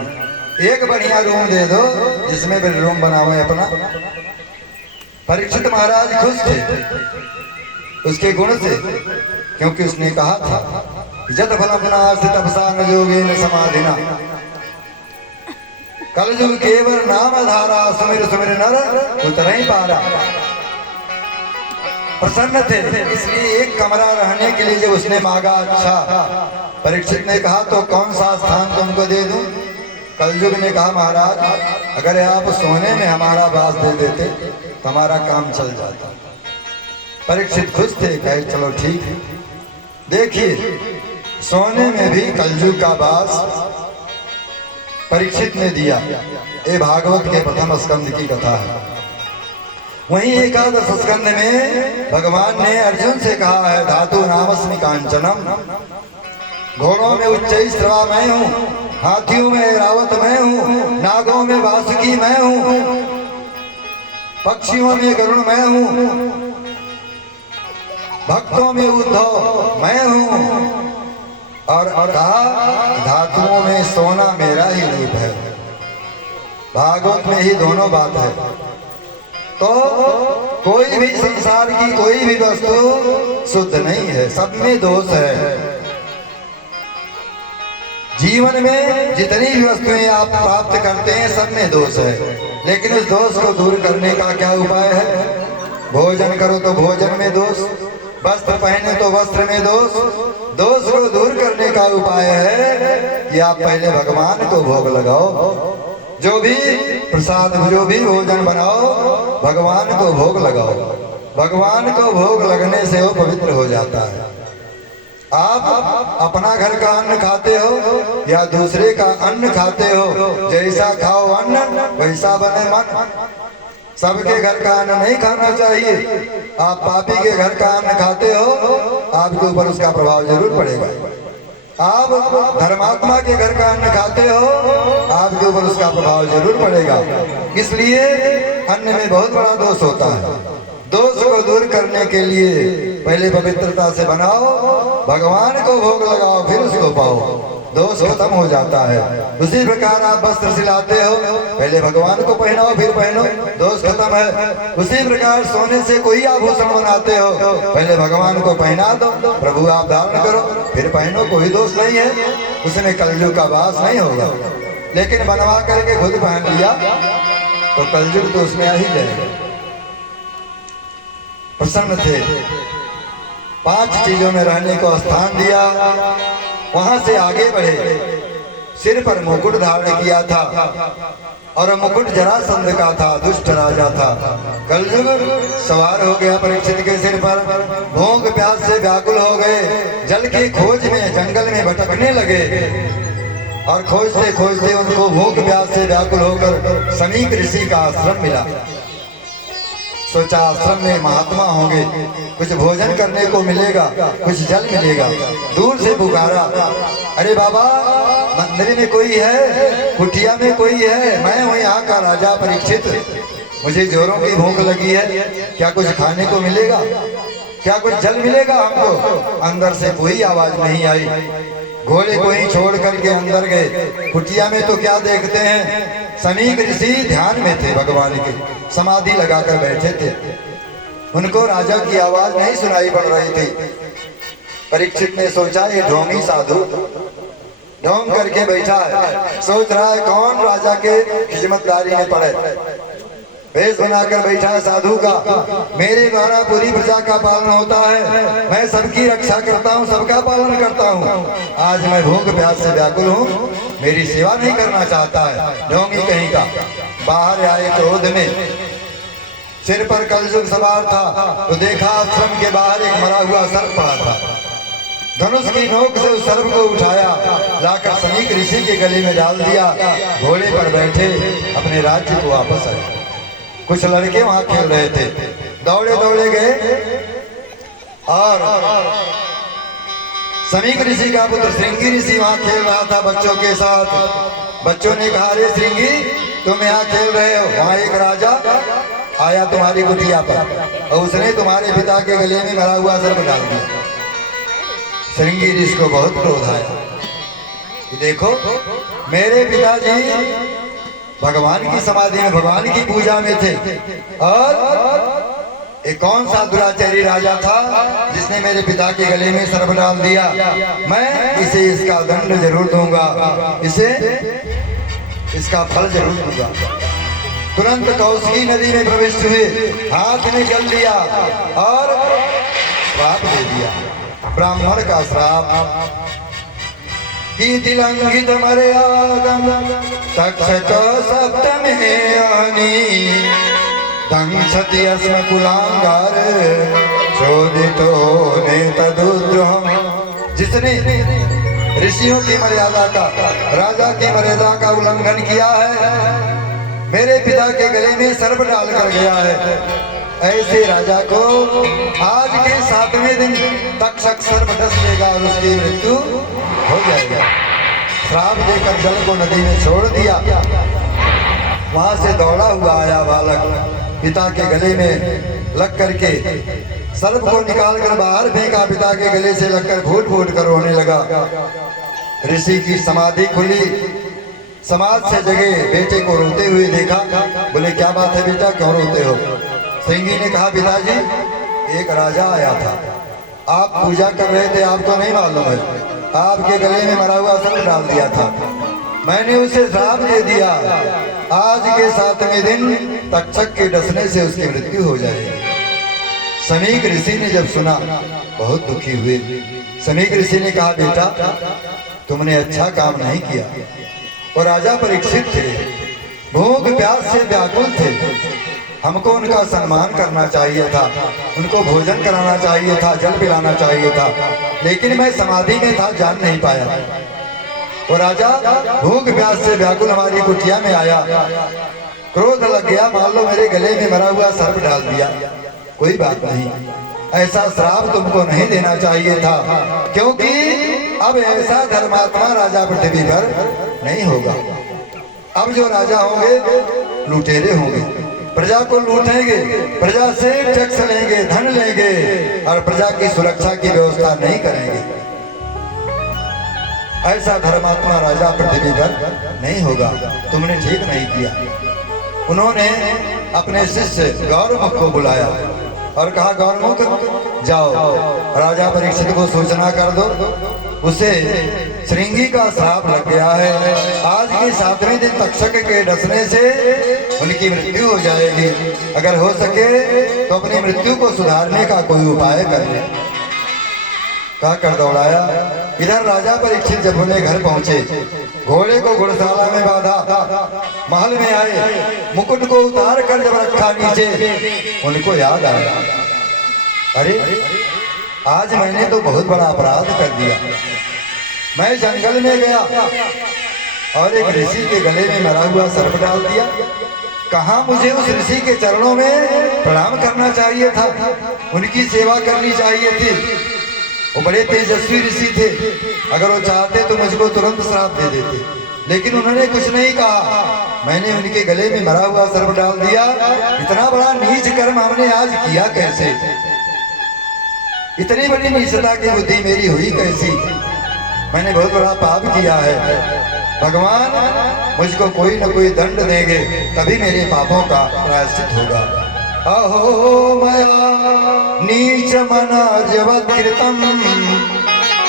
एक बढ़िया रूम दे दो जिसमें बेडरूम बनावे अपना। परीक्षित महाराज खुश थे उसके गुण से, क्योंकि उसने कहा था जत फलम तपसा न योगे न समाधिना, कलयुग केवल नाम धारा, सुमिर सुमिर नर उतर ही पारा। प्रसन्न थे, इसलिए एक कमरा रहने के लिए जब उसने मांगा, अच्छा परीक्षित ने कहा तो कौन सा स्थान तुमको दे दूं? कलयुग ने कहा, महाराज अगर आप सोने में हमारा वास दे देते तो हमारा काम चल जाता। परीक्षित खुश थे, कहे चलो ठीक है। देखिए सोने में भी कलयुग का वास परीक्षित ने दिया। ये भागवत के प्रथम स्कंद की कथा है। वहीं एकादश स्कंद में भगवान ने अर्जुन से कहा है, धातु नामस्मि कांचनम, घोड़ों में उच्चैश्रवा मैं हूँ, हाथियों में ऐरावत मैं हूँ, नागों में वासुकी मैं हूँ, पक्षियों में गरुड़ मैं हूँ, भक्तों में उद्धव मैं हूँ, और कहा धातुओं में सोना मेरा ही रूप है। भागवत में ही दोनों बात है। तो कोई भी संसार की कोई भी वस्तु शुद्ध नहीं है, सब में दोष है। जीवन में जितनी भी वस्तुएं आप प्राप्त करते हैं सब में दोष है, लेकिन उस दोष को दूर करने का क्या उपाय है? भोजन करो तो भोजन में दोष, वस्त्र पहने तो वस्त्र में दोष। दोष को दूर करने का उपाय है कि आप पहले भगवान को भोग लगाओ। जो भी प्रसाद, जो भी भोजन बनाओ, भगवान को भोग लगाओ। भगवान को भोग लगने से वो पवित्र हो जाता है। आप अपना घर का अन्न खाते हो या दूसरे का अन्न खाते हो, जैसा खाओ अन्न वैसा बने मन। सबके घर का अन्न नहीं खाना चाहिए। आप पापी के घर का अन्न खाते हो, आपके ऊपर उसका प्रभाव जरूर पड़ेगा। आप धर्मात्मा के घर का अन्न खाते हो, आपके ऊपर उसका प्रभाव जरूर पड़ेगा। इसलिए अन्न में बहुत बड़ा दोष होता है। दोष को दूर करने के लिए पहले पवित्रता से बनाओ, भगवान को भोग लगाओ, फिर उसको पाओ, दोष खत्म हो जाता है। उसी प्रकार आप वस्त्र सिलाते हो, पहले भगवान को पहनाओ फिर पहनो, दोष खत्म है। उसी प्रकार सोने से कोई आभूषण बनाते हो, पहले भगवान को पहना दो, प्रभु आप धारण करो फिर पहनो, कोई दोष नहीं है, उसमें कलयुग का वास नहीं होगा। लेकिन बनवा करके खुद पहन लिया तो कलयुग तो उसमें आ ही जाएगा। प्रसन्न थे, 5 चीजों में रहने को स्थान दिया, वहां से आगे बढ़े। सिर पर मुकुट धारण किया था और मुकुट जरासंध का था, दुष्ट राजा था। कलयुग सवार हो गया परीक्षित के सिर पर। भूख प्यास से व्याकुल हो गए, जल की खोज में जंगल में भटकने लगे और खोजते खोजते उनको भूख प्यास से व्याकुल होकर समीक ऋषि का आश्रम मिला। सोचा आश्रम में महात्मा होंगे, कुछ भोजन करने को मिलेगा, कुछ जल मिलेगा। दूर से पुकारा, अरे बाबा मंदिर में कोई है, कुटिया में कोई है, मैं हूँ यहाँ का राजा परीक्षित, मुझे जोरों की भूख लगी है, क्या कुछ खाने को मिलेगा, क्या कुछ जल मिलेगा हमको? अंदर से कोई आवाज नहीं आई। घोड़े को ही छोड़ करके अंदर गए। कुटिया में तो क्या देखते हैं, समीक ऋषि ध्यान में थे, भगवान के समाधि लगाकर बैठे थे। उनको राजा की आवाज नहीं सुनाई पड़ रही थी। परीक्षित ने सोचा ये ढोंगी साधु ढोंग करके बैठा है, सोच रहा है कौन राजा के खिदमतदारी में पड़े। वेश बनाकर बैठा है साधु का। मेरे द्वारा पूरी प्रजा का पालन होता है, मैं सबकी रक्षा करता हूँ, सबका पालन करता हूँ। आज मैं भूख प्यास से व्याकुल हूँ, मेरी सेवा नहीं करना चाहता है। ढोंगी कहीं का बाहर आए क्रोध में, सिर पर कलयुग सवार था तो देखा आश्रम के बाहर एक मरा हुआ सर्प पड़ा था। धनुष की नोक से उस सर्प को उठाया, लाकर समीक ऋषि के गले में डाल दिया। घोड़े पर बैठे अपने राज्य को वापस आए। कुछ लड़के वहां खेल रहे थे, दौड़े दौड़े गए और समीक ऋषि का पुत्र श्रृंगी ऋषि वहां खेल रहा था बच्चों के साथ। बच्चों ने कहा, अरे श्रृंगी तुम यहाँ खेल रहे हो, वहां एक राजा आया तुम्हारी कुटिया पर और उसने तुम्हारे पिता के गले में मरा हुआ सर्प डाल दिया। श्रृंगी ऋषि को बहुत क्रोध आया। देखो मेरे पिताजी भगवान की समाधि में भगवान की पूजा में थे और एक कौन सा दुराचारी राजा था जिसने मेरे पिता के गले में सर्प डाल दिया। मैं इसे इसका दंड जरूर दूंगा, इसे इसका फल जरूर दूंगा। तुरंत कौशिकी नदी में प्रविष्ट हुए, हाथ में जल लिया और श्राप दे दिया। ब्राह्मण का श्राप की तिलंघित मर्यादम तक्षक सप्तमे दंशति अस्म कुलांगार चोदितो नेतदुद्रोहम। जिसने ऋषियों की मर्यादा का, राजा की मर्यादा का उल्लंघन किया है, मेरे पिता के गले में सर्प डाल कर गया है, ऐसे राजा को आज के 7वें दिन तक्षक सर्प डस लेगा और उसकी मृत्यु हो जाएगा। श्राप देकर जल को नदी में छोड़ दिया। वहां से दौड़ा हुआ आया बालक, पिता के गले में लग करके सर्प को निकाल कर बाहर फेंका। पिता के गले से लगकर फूट फूट कर रोने लगा। ऋषि की समाधि खुली, समाज से जगे बेटे को रोते हुए देखा। बोले क्या बात है बेटा, क्यों रोते हो? श्रृंगी ने कहा, पिताजी एक राजा आया था, आप पूजा कर रहे थे, आपको नहीं मालूम है, आपके गले में मरा हुआ सर्प डाल दिया था, मैंने उसे श्राप दे दिया, आज के 7वें दिन तक्षक के डसने से उसकी मृत्यु हो जाएगी। समीक ऋषि ने जब सुना बहुत दुखी हुए। समीक ऋषि ने कहा, बेटा तुमने अच्छा काम नहीं किया। और राजा परीक्षित थे, भूख प्यास से व्याकुल थे, हमको उनका सम्मान करना चाहिए था, उनको भोजन कराना चाहिए था, जल पिलाना चाहिए था, लेकिन मैं समाधि में था, जान नहीं पाया। और राजा भूख प्यास से व्याकुल हमारी कुटिया में आया, क्रोध लग गया, मान लो मेरे गले में मरा हुआ सर्प डाल दिया। कोई बात नहीं, ऐसा श्राप तुमको नहीं देना चाहिए था, क्योंकि अब ऐसा धर्मात्मा राजा पृथ्वी पर नहीं होगा। अब जो राजा होंगे लुटेरे होंगे, प्रजा को लूटेंगे, प्रजा से टैक्स लेंगे, धन लेंगे और प्रजा की सुरक्षा की व्यवस्था नहीं करेंगे। ऐसा धर्मात्मा राजा पृथ्वी पर नहीं होगा, तुमने ठीक नहीं किया। उन्होंने अपने शिष्य गौरमुख को बुलाया और कहा, गौरमुख जाओ राजा परीक्षित को सूचना कर दो, उसे श्रृंगी का श्राप लग गया है, आज के 7वें दिन तक्षक के डसने से उनकी मृत्यु हो जाएगी, अगर हो सके तो अपनी मृत्यु को सुधारने का कोई उपाय कर ले। कहा कर दौड़ाया। इधर राजा परीक्षित जब अपने घर पहुंचे, घोड़े को घुड़शाला में बांधा, महल में आए, मुकुट को उतार कर जब रखा नीचे, उनको याद आया, अरे आज मैंने तो बहुत बड़ा अपराध कर दिया। मैं जंगल में गया और एक ऋषि के गले में मरा हुआ सर्प डाल दिया। कहाँ मुझे उस ऋषि के चरणों में प्रणाम करना चाहिए था, उनकी सेवा करनी चाहिए थी। वो बड़े तेजस्वी ऋषि थे, अगर वो चाहते तो मुझको तुरंत श्राप दे देते, लेकिन उन्होंने कुछ नहीं कहा। मैंने उनके गले में मरा हुआ सर्प डाल दिया। इतना बड़ा नीच कर्म हमने आज किया कैसे? इतनी बड़ी नीचता की बुद्धि मेरी हुई कैसी? मैंने बहुत बड़ा पाप किया है। भगवान मुझको कोई न कोई दंड देंगे, तभी मेरे पापों का प्रायश्चित होगा। अहो मया नीच मना जवत्कृतम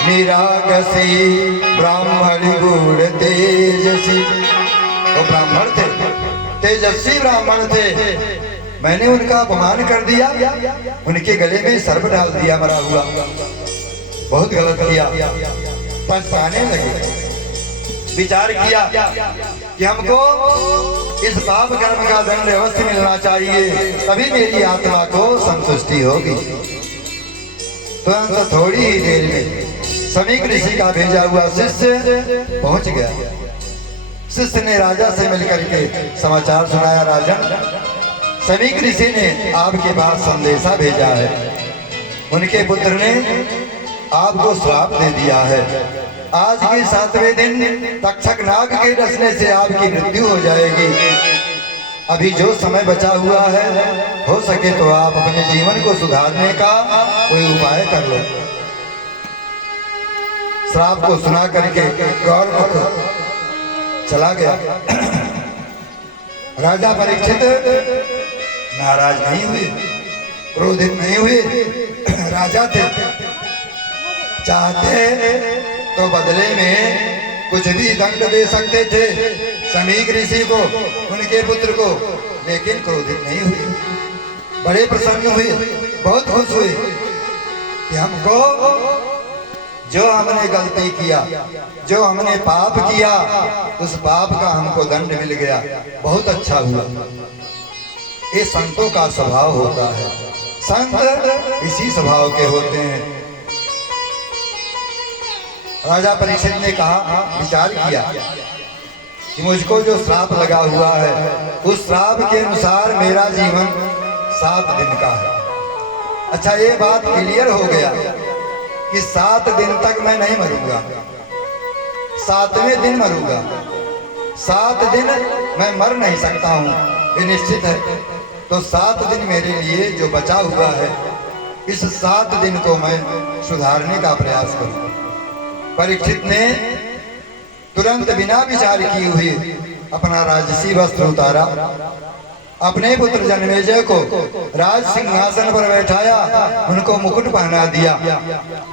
निरागसी ब्राह्मण गुण तेजसी। वो ब्राह्मण थे, तेजस्वी ब्राह्मण थे, मैंने उनका अपमान कर दिया, उनके गले में सर्प डाल दिया मरा हुआ, बहुत गलत किया। पछताने लगे, विचार किया कि हमको इस पाप कर्म का दंड अवश्य मिलना चाहिए, तभी मेरी आत्मा को संतुष्टि होगी। तुरंत थोड़ी ही देर में समीक ऋषि का भेजा हुआ शिष्य पहुंच गया। शिष्य ने राजा से मिलकर के समाचार सुनाया, राजन समीक ऋषि ने आपके पास संदेशा भेजा है, उनके पुत्र ने आपको श्राप दे दिया है, आज के 7वें दिन तक्षक नाग के डसने से आपकी मृत्यु हो जाएगी। अभी जो समय बचा हुआ है, हो सके तो आप अपने जीवन को सुधारने का कोई उपाय कर लो। श्राप को सुना करके गौरमुख चला गया। राजा परीक्षित नाराज नहीं हुए, क्रोधित नहीं हुए। राजा थे, चाहते तो बदले में कुछ भी दंड दे सकते थे समीक ऋषि को, उनके पुत्र को, लेकिन क्रोधित नहीं हुए, बड़े प्रसन्न हुए, बहुत खुश हुए कि हमको जो हमने गलती किया, जो हमने पाप किया, उस पाप का हमको दंड मिल गया, बहुत अच्छा हुआ। ये संतों का स्वभाव होता है, संत इसी स्वभाव के होते हैं। राजा परीक्षित ने कहा, विचार किया कि मुझको जो श्राप लगा हुआ है, उस श्राप के अनुसार मेरा जीवन 7 दिन का है। अच्छा, ये बात क्लियर हो गया कि 7 दिन तक मैं नहीं मरूंगा, 7वें दिन मरूंगा। 7 दिन मैं मर नहीं सकता हूँ, ये निश्चित है। तो 7 दिन मेरे लिए जो बचा हुआ है, इस 7 दिन को मैं सुधारने का प्रयास करूँ। परीक्षित ने तुरंत बिना विचार किए हुए अपना राजसी वस्त्र उतारा, अपने पुत्र जन्मेजय को राज सिंहासन पर बैठाया, उनको मुकुट पहना दिया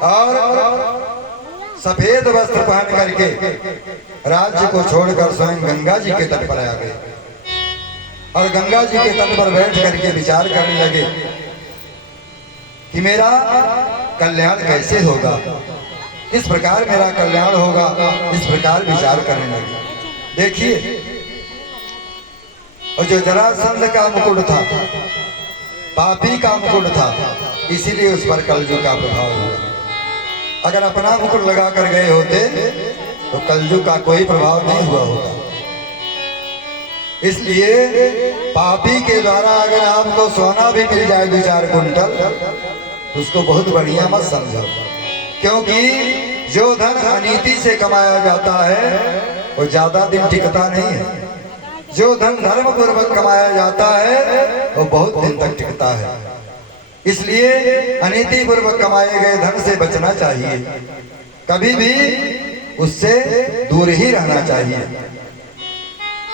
और सफेद वस्त्र पहन करके राज्य को छोड़कर स्वयं गंगा जी के तट पर आ गए और गंगा जी के तट पर बैठ करके विचार करने लगे कि मेरा कल्याण कैसे होगा, इस प्रकार मेरा कल्याण होगा, इस प्रकार विचार करने लगे। देखिए, और जो जरासंध का मुकुट था, पापी का मुकुट था, इसीलिए उस पर कलयुग का प्रभाव हुआ। अगर अपना मुकुट लगा कर गए होते तो कलयुग का कोई प्रभाव नहीं हुआ होता। इसलिए पापी के द्वारा अगर आपको सोना भी मिल जाए 2-4 कुंटल, उसको बहुत बढ़िया मत समझो, क्योंकि जो धन अनीति से कमाया जाता है वो ज्यादा दिन टिकता नहीं है। जो धन धर्म पूर्वक कमाया जाता है वो बहुत दिन तक टिकता है। इसलिए अनीति पूर्वक कमाए गए धन से बचना चाहिए, कभी भी उससे दूर ही रहना चाहिए।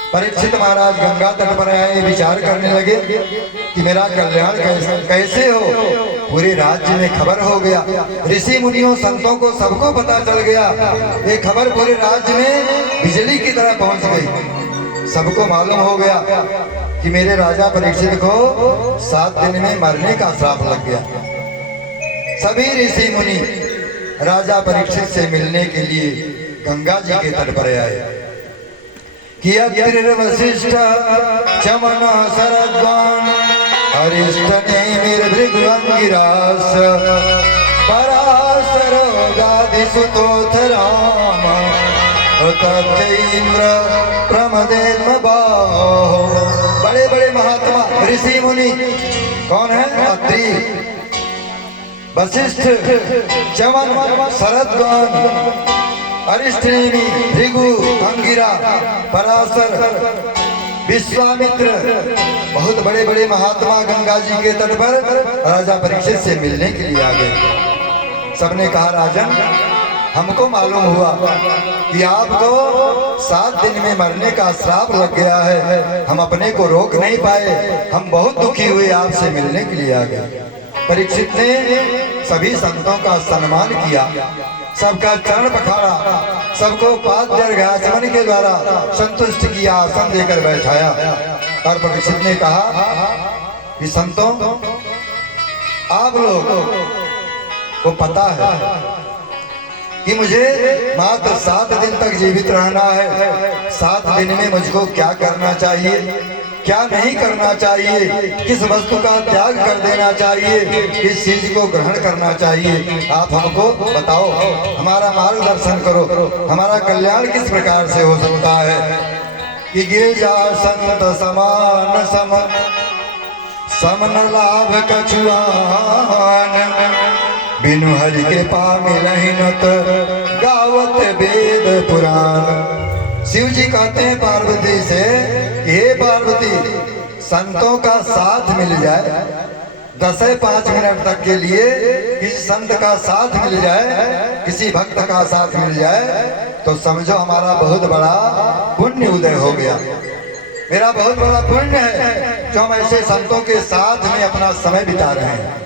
परीक्षित महाराज गंगा तट पर आए, विचार करने लगे कि मेरा कल्याण कैसे हो। पूरे राज्य में खबर हो गया, ऋषि मुनियों संतों को सबको पता चल गया। ये खबर पूरे राज्य में बिजली की तरह पहुंच गई। सबको मालूम हो गया कि मेरे राजा परीक्षित को 7 दिन में मरने का श्राप लग गया। सभी ऋषि मुनि राजा परीक्षित से मिलने के लिए गंगा जी के तट पर आए। वशिष्ठ चमन शरद्वान अरिष्ट भृगुअंगिरास पराशर गादिसुतोथ राम तथैन्द्र प्रमदेन्म बाहो। बड़े बड़े महात्मा ऋषि मुनि कौन है? अत्रि, वशिष्ठ, चमन, शरद्वान, अरिष्टनेमि, भृगु, अंगिरा, पराशर, विश्वामित्र, बहुत बड़े बड़े महात्मा गंगा जी के तट पर राजा परीक्षित से मिलने के लिए आ गए। सबने कहा, राजन, हमको मालूम हुआ कि आपको 7 दिन में मरने का श्राप लग गया है, हम अपने को रोक नहीं पाए, हम बहुत दुखी हुए, आपसे मिलने के लिए आ गए। परीक्षित ने सभी संतों का सम्मान किया, सबका चरण पखाड़ा, सबको पाद आचमन के द्वारा संतुष्ट किया, आसन देकर बैठाया। और परीक्षित ने कहा कि संतों, आप लोग को पता है कि मुझे मात्र 7 दिन तक जीवित रहना है। 7 दिन में मुझको क्या करना चाहिए, क्या नहीं करना चाहिए, किस वस्तु का त्याग कर देना चाहिए, किस चीज को ग्रहण करना चाहिए, आप हमको बताओ, हमारा मार्गदर्शन करो, हमारा कल्याण किस प्रकार से हो सकता है। कि गिरजा संत समान समन लाभ कछुआन, बिनु हरि कृपा मिलहि नत गावत वेद पुराण। शिव जी कहते हैं पार्वती से, हे पार्वती, संतों का साथ मिल जाए, 10-5 मिनट तक के लिए किसी संत का साथ मिल जाए, किसी भक्त का साथ मिल जाए, तो समझो हमारा बहुत बड़ा पुण्य उदय हो गया। मेरा बहुत बड़ा पुण्य है जो हम ऐसे संतों के साथ में अपना समय बिता रहे हैं।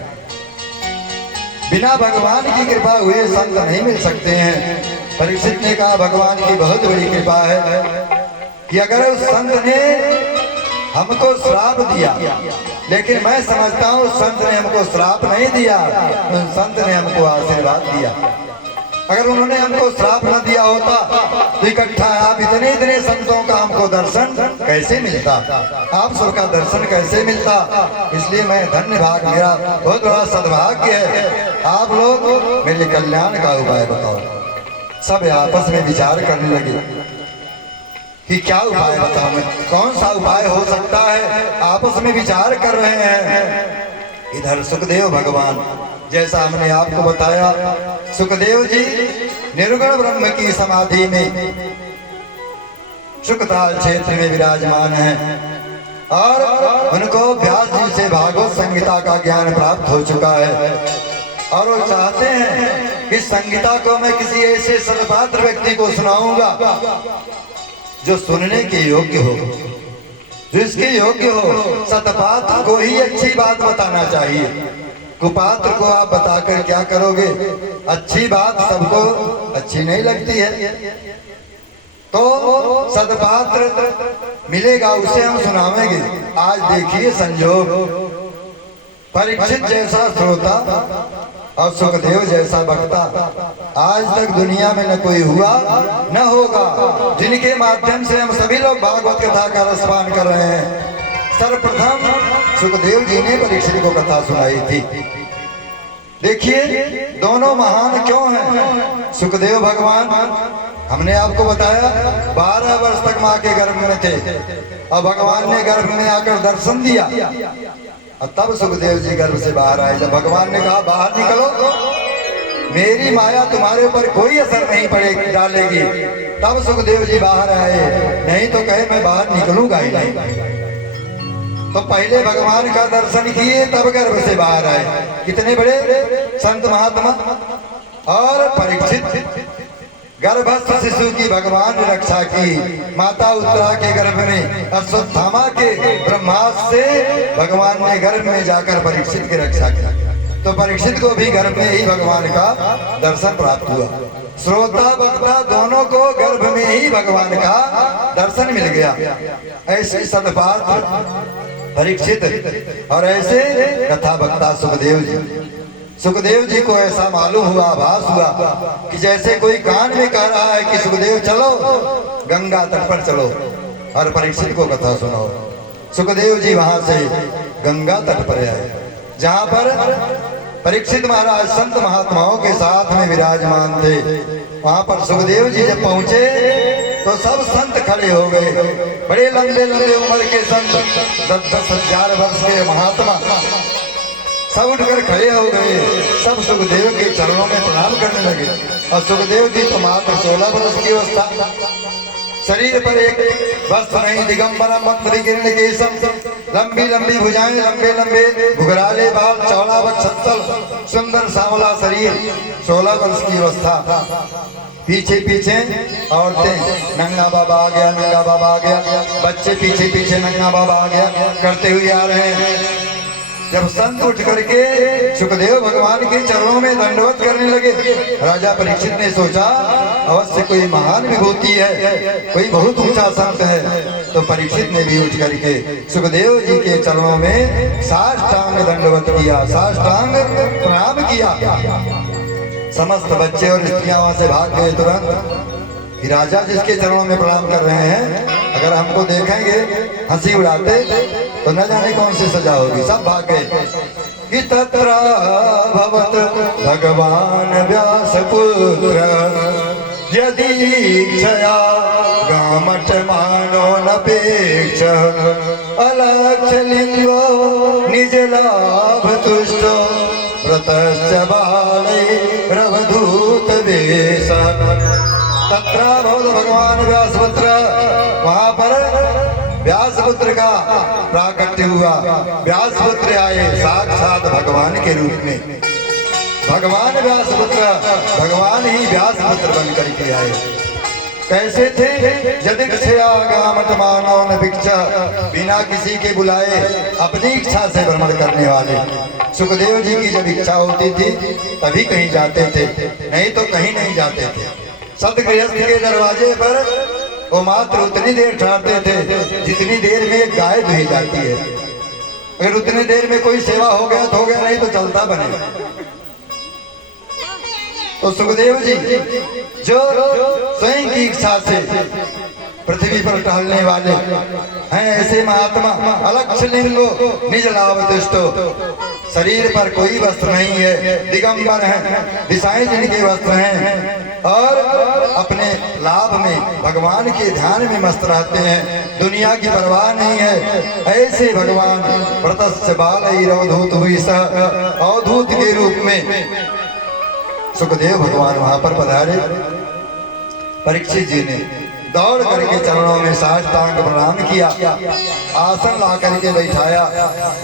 बिना भगवान की कृपा हुए संत नहीं मिल सकते हैं। परीक्षित ने कहा, भगवान की बहुत बड़ी कृपा है कि अगर उस संत ने हमको श्राप दिया, लेकिन मैं समझता हूँ संत ने हमको श्राप नहीं दिया, उस संत ने हमको आशीर्वाद दिया। अगर उन्होंने हमको श्राप न दिया होता तो इकट्ठा आप इतने संतों का हमको दर्शन कैसे मिलता, आप सबका दर्शन कैसे मिलता। इसलिए मैं धन्य भाग, मेरा बहुत बड़ा सद्भाग्य है। आप लोग मेरे कल्याण का उपाय बताओ। सब आपस में विचार करने लगे कि क्या उपाय बताऊं मैं, कौन सा उपाय हो सकता है। आपस में विचार कर रहे हैं। इधर सुखदेव भगवान, जैसा हमने आपको बताया, सुखदेव जी निर्गुण ब्रह्म की समाधि में शुकताल क्षेत्र में विराजमान हैं और उनको व्यास जी से भागवत संहिता का ज्ञान प्राप्त हो चुका है और वो चाहते हैं कि संहिता को मैं किसी ऐसे सदपात्र व्यक्ति को सुनाऊंगा जो सुनने के योग्य हो, जो इसके योग्य हो। सतपात्र को ही अच्छी बात बताना चाहिए, कुपात्र को आप बताकर क्या करोगे। अच्छी बात सबको अच्छी नहीं लगती है, तो सदपात्र मिलेगा उसे हम सुनावेंगे। आज देखिए संजोग, परीक्षित जैसा श्रोता और सुखदेव जैसा वक्ता आज तक दुनिया में न कोई हुआ न होगा, जिनके माध्यम से हम सभी लोग भागवत कथा का रसपान कर रहे हैं। सर्वप्रथम सुखदेव जी ने परीक्षित को कथा सुनाई थी। देखिए दोनों महान क्यों हैं। सुखदेव भगवान, हमने आपको बताया 12 वर्ष तक माँ के गर्भ में थे और भगवान ने गर्भ में आकर दर्शन दिया और तब सुखदेव जी गर्भ से बाहर आए। जब भगवान ने कहा बाहर निकलो, मेरी माया तुम्हारे ऊपर कोई असर नहीं पड़ेगी डालेगी, तब सुखदेव जी बाहर आए, नहीं तो कहे मैं बाहर निकलूंगा ही नहीं। तो पहले भगवान का दर्शन किए तब गर्भ से बाहर आए। कितने बड़े संत महात्मा। और परीक्षित गर्भस्थ शिशु की भगवान ने रक्षा की। माता उत्तरा के गर्भ में अश्वत्थामा के ब्रह्मास्त्र से भगवान ने गर्भ में जाकर परीक्षित की रक्षा की। तो परीक्षित को भी गर्भ में ही भगवान का दर्शन प्राप्त हुआ। श्रोता वक्ता दोनों को गर्भ में ही भगवान का दर्शन मिल गया। ऐसे सदपात्र परीक्षित और ऐसे कथा वक्ता सुखदेव जी। सुखदेव जी को ऐसा मालूम हुआ, आभास हुआ कि जैसे कोई कान में कह रहा है कि सुखदेव चलो गंगा तट पर चलो और परीक्षित को कथा सुनाओ। सुखदेव जी वहां से गंगा तट पर आए, जहां पर परीक्षित महाराज संत महात्माओं के साथ में विराजमान थे। वहां पर सुखदेव जी जब पहुंचे तो सब संत खड़े हो गए। बड़े लंबे लंबे उम्र के संत, 10-10 हजार वर्ष के महात्मा सब उठकर खड़े हो गए। सब सुखदेव के चरणों में प्रणाम करने लगे। और सुखदेव जी तो मात्र 16 वर्ष की अवस्था, शरीर पर एक वस्त्र नहीं, दिगंबरम वक्त्रकिरण केशम, लंबी लंबी भुजाएं, लंबे लंबे घुघराले बाल, चौड़ा वक्षस्थल, सुंदर सांवला शरीर, 16 वर्ष की अवस्था। पीछे पीछे औरतें, नंगा बाबा आ गया, नंगा बाबा आ गया, बच्चे पीछे पीछे नंगा बाबा आ गया करते हुए आ रहे हैं। जब संत उठ करके सुखदेव भगवान के चरणों में दंडवत करने लगे, राजा परीक्षित ने सोचा अवश्य कोई महान विभूति है, कोई बहुत ऊंचा संत है। तो परीक्षित ने भी उठ करके सुखदेव जी के चरणों में साष्टांग दंडवत किया, साष्टांग प्रणाम किया। समस्त बच्चे और स्त्रियां वहां से भाग गए तुरंत। राजा जिसके चरणों में प्रणाम कर रहे हैं, अगर हमको देखेंगे हंसी उड़ाते तो न जाने कौन सी सजा होगी, सब भाग गए। कि तत्र भवत भगवान व्यास पुत्र यदि क्षया गामठ मानो नपेक्ष अलक्ष लिंगो निज लाभ तुष्टो व्रतश्च बालैरवधूत वेश। तत्र भवत भगवान व्यासपुत्र, वहां पर व्यासपुत्र का प्राकट्य हुआ। व्यासपुत्र आए साक्षात भगवान के रूप में। भगवान व्यासपुत्र, भगवान ही व्यासपुत्र बनकर के आए। कैसे थे? यदिक्षया गामठ मानो न भिक्षा, बिना किसी के बुलाए अपनी इच्छा से भ्रमण करने वाले। सुखदेव जी की जब इच्छा होती थी तभी कहीं जाते थे, नहीं तो कहीं नहीं जाते थे। सतगृहस्थ के दरवाजे पर वो मात्र उतनी देर ठहरते थे जितनी देर में एक गाय दुही जाती है। अगर उतनी देर में कोई सेवा हो गया तो हो गया, नहीं तो चलता बने। तो सुखदेव जी जो स्वयं की इच्छा से पृथ्वी पर टहलने वाले हैं, ऐसे महात्मा अलक्ष लिंगो निज लाभ तुष्टो, शरीर पर कोई वस्त्र नहीं है, दिगंबर हैं, दिशाएं जिनके वस्त्र हैं और अपने लाभ में भगवान के ध्यान में मस्त रहते हैं, दुनिया की परवाह नहीं है। ऐसे भगवान व्रतस्य बालैरवधूत हुई सह, अवधूत के रूप में सुखदेव भगवान वहां पर पधारे। परीक्षित जी ने दौड़ करके चरणों में साष्टांग प्रणाम किया, आसन ला करके बैठाया,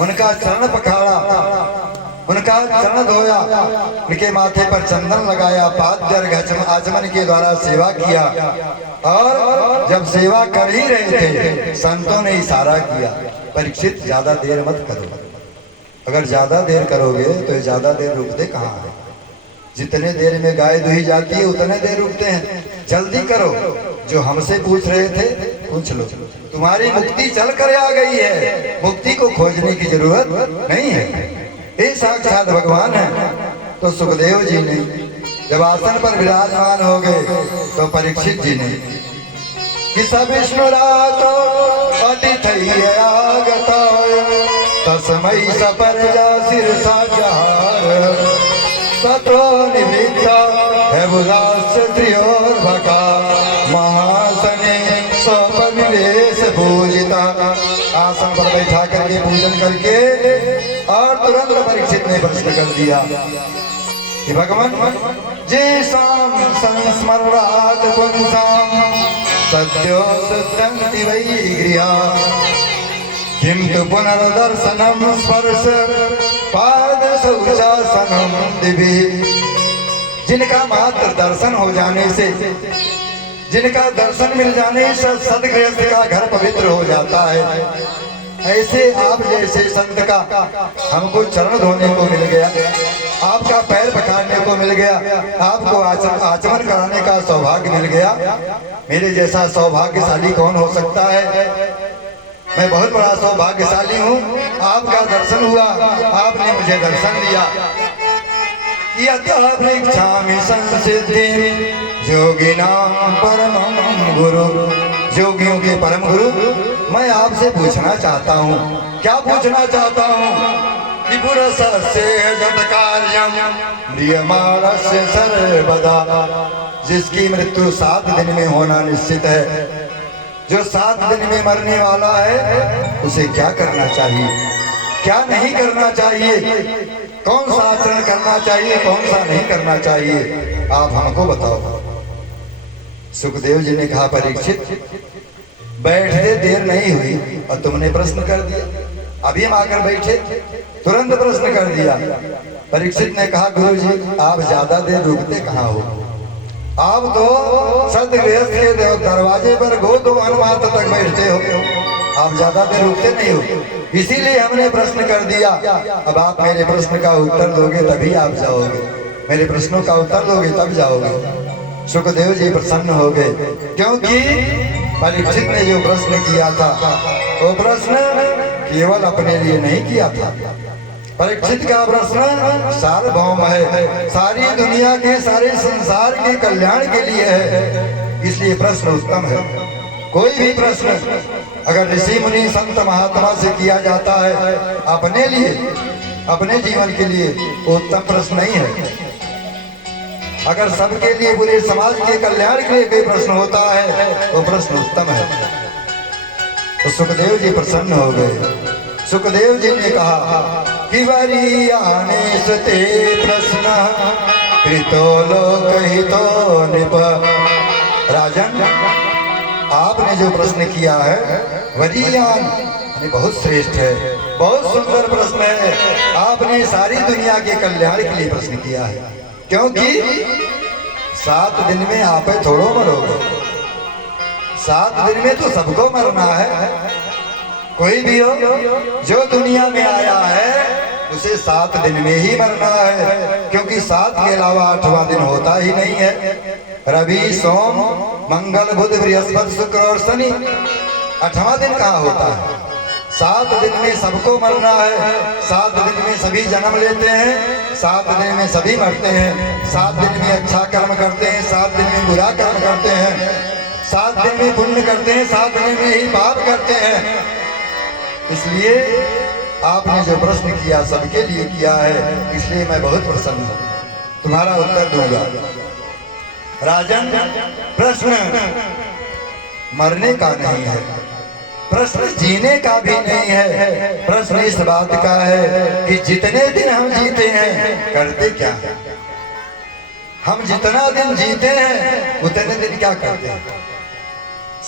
उनका चरण पखाड़ा, उनका चरण धोया, उनके माथे पर चंदन लगाया, पाद्य आचमन के द्वारा सेवा किया। और जब सेवा कर ही रहे थे संतों ने इशारा किया, परीक्षित ज्यादा देर मत करो, अगर ज्यादा देर करोगे तो ज्यादा देर रुकते कहाँ है? जितने देर में गाय दुही जाती है उतने देर रुकते हैं, जल्दी करो। जो हमसे पूछ रहे थे पूछ लो, तुम्हारी मुक्ति चल कर आ गई है, मुक्ति को खोजने की जरूरत नहीं है, ये साक्षात भगवान है। तो सुखदेव जी ने जब आसन पर विराजमान हो गए तो परीक्षित जी ने कि सब विष्णुरातो अतिथि आगत तस्मै सपर्जा शिरसा जहार ततो निमित्त है बुदास त्रियोर्भका महासने स्वपनिवेश पूजिता। आसन पर बैठा करके पूजन करके और तुरंत परीक्षित ने प्रश्न कर दिया कि भगवान जेषां संस्मरणात् पुंसां सद्यो सत्यन्ति वै गृहा किं तु पुनर्दर्शनं स्पर्श पाद शौचासनं दिवि। जिनका मात्र दर्शन हो जाने से, जिनका दर्शन मिल जाने से सदगृहस्थ का घर पवित्र हो जाता है, ऐसे आप जैसे संत का हमको चरण धोने को मिल गया, आपका पैर पखाड़ने को मिल गया, आपको आचमन कराने का सौभाग्य मिल गया। मेरे जैसा सौभाग्यशाली कौन हो सकता है? मैं बहुत बड़ा सौभाग्यशाली हूँ, आपका दर्शन हुआ, आपने मुझे दर्शन दिया। यतः पृच्छामि संसिद्धिं योगिनां परमं गुरु, योगियों के परम गुरु मैं आपसे पूछना चाहता हूँ। क्या पूछना चाहता हूँ? कि पुरुषस्य यत् कार्यं म्रियमाणस्य सर्वदा, जिसकी मृत्यु 7 दिन में होना निश्चित है, जो 7 दिन में मरने वाला है, उसे क्या करना चाहिए, क्या नहीं करना चाहिए, कौन सा आचरण करना चाहिए, कौन सा नहीं करना चाहिए, आप हमको बताओ। सुखदेव जी ने कहा परीक्षित बैठते देर नहीं हुई और तुमने प्रश्न कर दिया, अभी हम आकर बैठे तुरंत प्रश्न कर दिया। परीक्षित ने कहा गुरु जी आप ज्यादा देर रुकते कहाँ हो, आप तो सतगृहस्थ के दरवाजे पर गोदो अनुमात तक बैठते हो, आप ज्यादा देर रुकते नहीं हो। इसीलिए हमने प्रश्न कर दिया। अब आप मेरे प्रश्न का उत्तर दोगे तभी आप जाओगे, मेरे प्रश्नों का उत्तर दोगे तब जाओगे। सुखदेव जी प्रसन्न हो गए, क्योंकि परीक्षित ने जो प्रश्न किया था वो प्रश्न केवल अपने लिए नहीं किया था। परीक्षित का प्रश्न सार्वभौम है, सारी दुनिया के, सारे संसार के कल्याण के लिए है, इसलिए प्रश्न उत्तम है। कोई भी प्रश्न अगर ऋषि मुनि संत महात्मा से किया जाता है अपने लिए, अपने जीवन के लिए, वो उत्तम प्रश्न नहीं है। अगर सबके लिए, पूरे समाज के कल्याण के लिए कोई प्रश्न होता है तो प्रश्न उत्तम है। तो सुखदेव जी प्रसन्न हो गए। सुखदेव जी ने कहा कि वरीयाने सते प्रश्न कृतो लोक हितो नृप। राजन, आपने जो प्रश्न किया है वरीयान यानी बहुत श्रेष्ठ है, बहुत सुंदर प्रश्न है। आपने सारी दुनिया के कल्याण के लिए प्रश्न किया है, क्योंकि 7 दिन में आप थोड़ो मरोगे। 7 दिन में तो सबको मरना है। कोई भी हो जो दुनिया में आया है उसे 7 दिन में ही मरना है, क्योंकि 7 के अलावा 8वां दिन होता ही नहीं है। रवि, सोम, मंगल, बुध, बृहस्पति, शुक्र और शनि, 8वां दिन कहाँ होता है। 7 दिन में सबको मरना है। 7 दिन में सभी जन्म लेते हैं, 7 दिन में सभी मरते हैं। 7 दिन में अच्छा कर्म करते हैं, 7 दिन में बुरा कर्म करते हैं, 7 दिन में पुण्य करते हैं, 7 दिन में ही पाप करते हैं। इसलिए आपने जो प्रश्न किया सबके लिए किया है, इसलिए मैं बहुत प्रसन्न हूँ। तुम्हारा उत्तर दूंगा। राजन, प्रश्न मरने का नहीं है, प्रश्न जीने का भी नहीं है। प्रश्न इस बात का है कि जितने दिन हम जीते हैं करते क्या है। हम जितना दिन जीते हैं उतने दिन क्या करते हैं।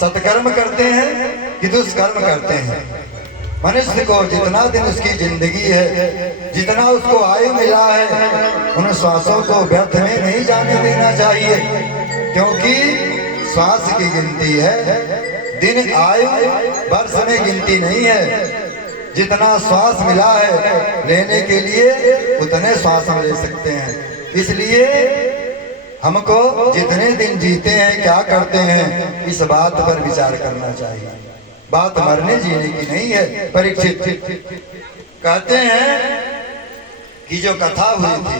सत्कर्म करते हैं कि दुष्कर्म करते हैं। मनुष्य को जितना दिन उसकी जिंदगी है, जितना उसको आयु मिला है, उन श्वासों को व्यर्थ में नहीं जाने देना चाहिए, क्योंकि श्वास की गिनती है, दिन आयु वर्ष में गिनती नहीं है। जितना श्वास मिला है लेने के लिए उतने श्वास हम ले सकते हैं। इसलिए हमको जितने दिन जीते हैं क्या करते हैं, इस बात पर विचार करना चाहिए। बात मरने जीने की नहीं है। परीक्षित कहते हैं कि जो कथा हुई थी,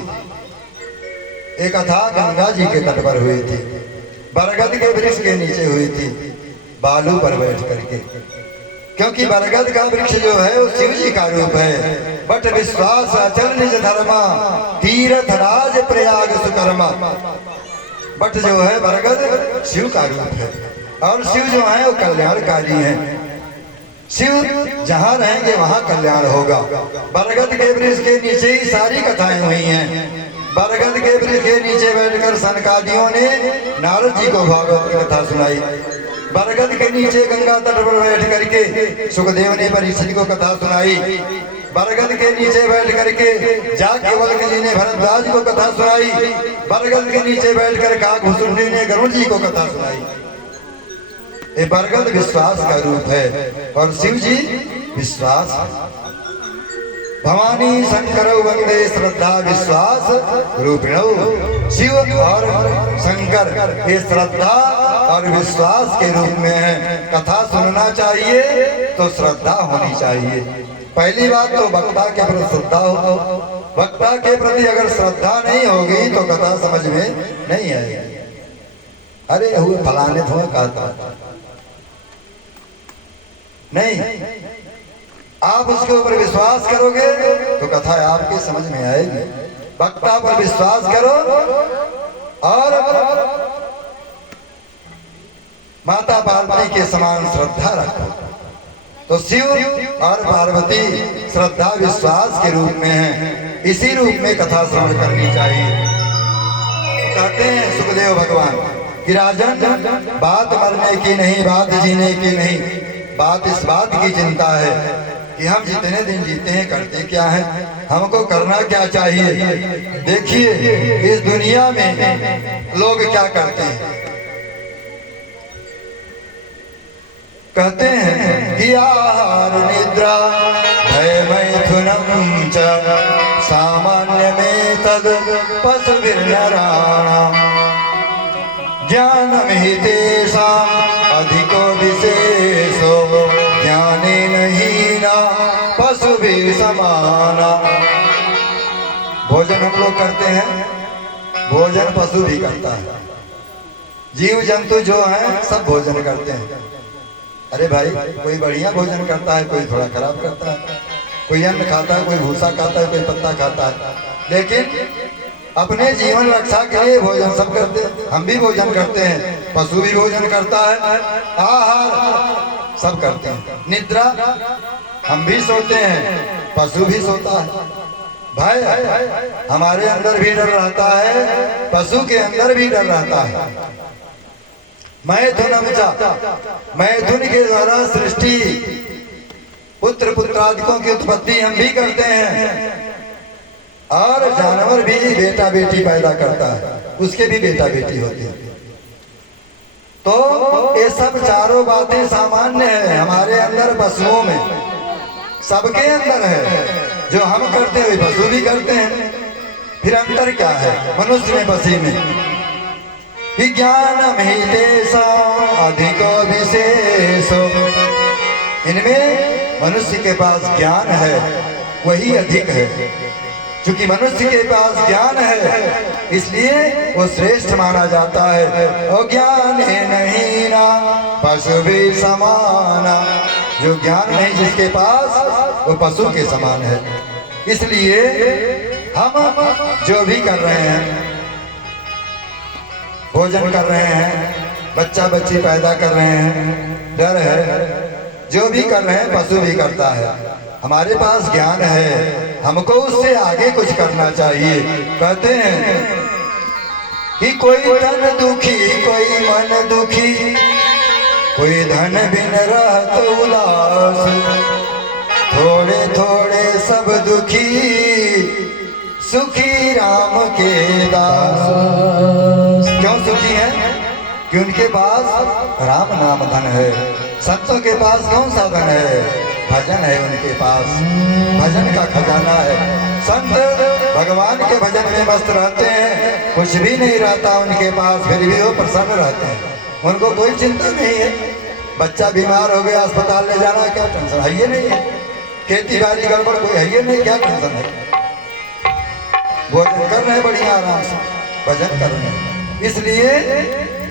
एक कथा गंगा जी के तट पर हुई थी, बरगद के वृक्ष के नीचे हुई थी, बालू पर बैठ करके। क्योंकि बरगद का वृक्ष जो है वो शिव जी का रूप है। बट विश्वास अचल निज धर्मा, तीर्थ राज प्रयाग सुकर्मा। बट जो है बरगद शिव का रूप है, और शिव जो है वो कल्याणकारी है। शिव जहाँ रहेंगे वहाँ कल्याण होगा। बरगद के वृक्ष के नीचे ही सारी कथाएं हुई हैं। बरगद के वृक्ष के नीचे बैठकर सनकादियों ने नारद जी को भागवत की कथा सुनाई। बरगद के नीचे गंगा तट पर बैठ करके सुखदेव ने परीक्षित को कथा सुनाई। बरगद के नीचे बैठ करके जाज्ञवल्क्य जी ने भरद्वाज को कथा सुनाई। बरगद के नीचे बैठकर काकभूषुंडी ने गरुड़ जी को कथा सुनाई। ये बरगद विश्वास का रूप है और शिव जी विश्वास है। भवानी शंकर वंदे श्रद्धा विश्वास रूपिणौ। शिव और शंकर ये श्रद्धा और विश्वास के रूप में है। कथा सुनना चाहिए तो श्रद्धा होनी चाहिए। पहली बात तो वक्ता के प्रति श्रद्धा हो। वक्ता के प्रति अगर श्रद्धा नहीं होगी तो कथा समझ में नहीं आएगी। अरे हुए फलाने थोड़ा कहता नहीं, आप उसके ऊपर विश्वास करोगे तो कथा आपके समझ में आएगी। वक्ता पर विश्वास करो और माता पार्वती के समान श्रद्धा रखो। तो शिव और पार्वती श्रद्धा विश्वास के रूप में है। इसी रूप में कथा श्रवण करनी चाहिए। कहते हैं सुखदेव भगवान कि राजन, बात मरने की नहीं, बात जीने की नहीं, बात इस बात की चिंता है कि हम जितने दिन जीते हैं करते क्या है, हमको करना क्या चाहिए। देखिए इस दुनिया में लोग क्या करते हैं। कहते हैं कि आहार निद्रा च सामान्यमेतद् पशुभिर्नराणाम् ज्ञानमिहि तेषाम् अधिको विशेषो ज्ञानेन हीना पशुभिः समाना। भोजन हम लोग करते हैं, भोजन पशु भी करता है। जीव जंतु जो हैं सब भोजन करते हैं। अरे भाई, कोई बढ़िया भोजन करता है, कोई थोड़ा खराब करता है, कोई अन्न खाता है, कोई भूसा खाता है, कोई पत्ता खाता है। लेकिन अपने जीवन रक्षा के लिए भोजन सब करते हैं। हम भी भोजन करते हैं, पशु भी भोजन करता है, आहार सब करते हैं। निद्रा हम भी सोते हैं, पशु भी सोता है। भाई, हमारे अंदर भी डर रहता है, पशु के अंदर भी डर रहता है। मैथुन के द्वारा सृष्टि पुत्र पुत्रादिकों की उत्पत्ति हम भी करते हैं। और जानवर भी बेटा बेटी पैदा करता है, उसके भी बेटा बेटी होते हैं। तो ये सब चारों बातें सामान्य है हमारे अंदर, पशुओं में, सबके अंदर है। जो हम करते हैं पशु भी करते हैं। फिर अंतर क्या है मनुष्य में पशु में? विज्ञानमिहि तेषाम् अधिको विशेषो। इनमें मनुष्य के पास ज्ञान है, वही अधिक है। क्योंकि मनुष्य के पास ज्ञान है इसलिए वो श्रेष्ठ माना जाता है। और ज्ञान नहीं ना पशु भी समाना। जो ज्ञान नहीं जिसके पास वो पशु के समान है। इसलिए हम जो भी कर रहे हैं, भोजन कर रहे हैं, बच्चा बच्ची पैदा कर रहे हैं, डर है, जो भी कर रहे हैं पशु भी करता है। हमारे पास ज्ञान है, हमको उससे आगे कुछ करना चाहिए। कहते हैं कि कोई तन दुखी, कोई मन दुखी, कोई धन बिन रहत उदास, थोड़े थोड़े सब दुखी, सुखी राम के दास। क्यों सुखी है? कि उनके पास राम नाम धन है। संतों के पास कौन सा धन है? भजन है उनके पास, भजन का खजाना है। संत भगवान के भजन में मस्त रहते हैं, कुछ भी नहीं रहता उनके पास, फिर भी वो प्रसन्न रहते हैं। उनको कोई चिंता नहीं है। बच्चा बीमार हो गया, अस्पताल ले जाना, क्या टेंशन है? ये नहीं है। खेती बाड़ी गड़बड़, कोई है ये नहीं, क्या टेंशन है? भोजन कर रहे हैं बढ़िया आराम से, भजन कर रहे हैं। इसलिए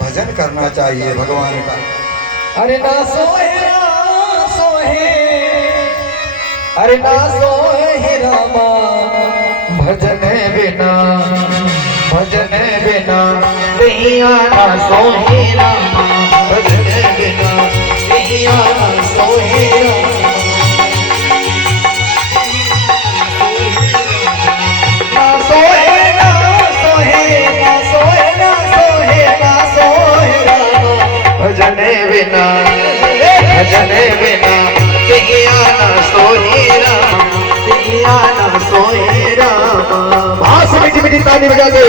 भजन करना चाहिए भगवान का। अरे ना सोहे अरे ना सोहे रामा, भजन बिना नहीं आना सोहे रामा, भजन बिना नहीं आना सोहे रामा। भजन बिना नहीं आना सोहे राम, नहीं आना सोहे राम। भास मीठी मीठी ताली बजा दो।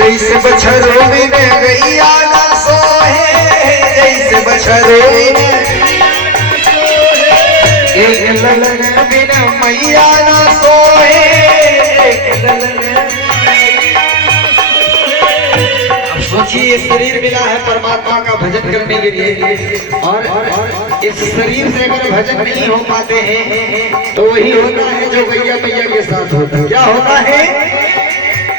जैसे बछरो बिन गैया ना सोहे, जैसे बछरो एक ललन बिन मैया ना सोहे, एक ललन। अब सोचिए, ये शरीर मिला है परमात्मा का भजन करने के लिए, और इस शरीर से अगर भजन नहीं हो पाते हैं तो वही होता है जो गैया मैया के साथ होता है। क्या होता है?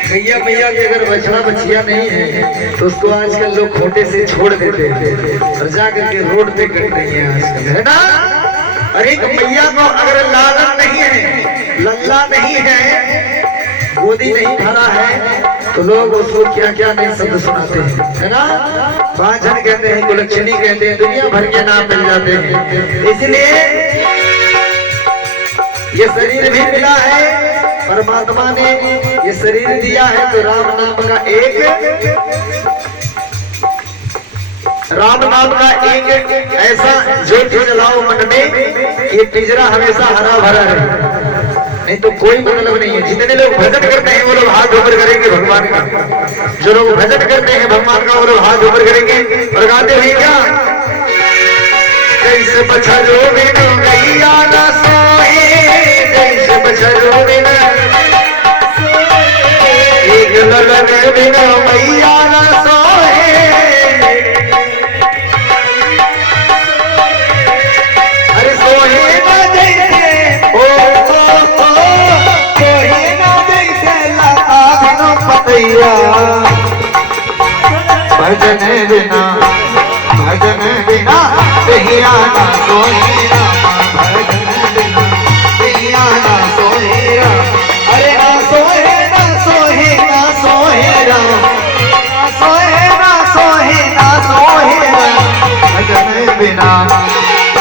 गैया मैया के अगर बछड़ा बछिया नहीं है तो उसको आजकल लोग खोटे से छोड़ देते हैं और जाकर के रोड पे कट रही है आजकल, है ना? अरे मैया को अगर लालन नहीं है, लल्ला नहीं है, गोदी नहीं भरा है, तो लोग उसको क्या क्या नए शब्द सुनाते हैं, है ना। बांझन कहते हैं, कुलक्षणी कहते हैं, दुनिया भर के नाम मिल जाते हैं। इसलिए ये शरीर भी मिला है, परमात्मा ने ये शरीर दिया है, तो राम नाम का एक ऐसा ज्योति जलाओ मन में, ये पिंजरा हमेशा हरा भरा रहे, नहीं तो कोई मतलब नहीं है। जितने लोग भजन करते हैं वो लोग हाथ ऊपर करेंगे भगवान का, जो लोग भजन करते हैं भगवान का वो लोग हाथ ऊपर करेंगे और गाते हैं क्या, जैसे बछड़ो बिनु गैया ना सोए, जैसे बछड़ो बिनु एक ललन बिनु मैया ना सोए, अरे सोहे ना जैसे सोहे ना जैसे लता बिनु पतैया, भजन बिना कहिया ना सोहे रामा, भजन बिना कहिया ना सोहे रामा, अरे ना सोहे ना सोहे ना सोहे रामा, ना सोहे ना सोहे ना सोहे रामा,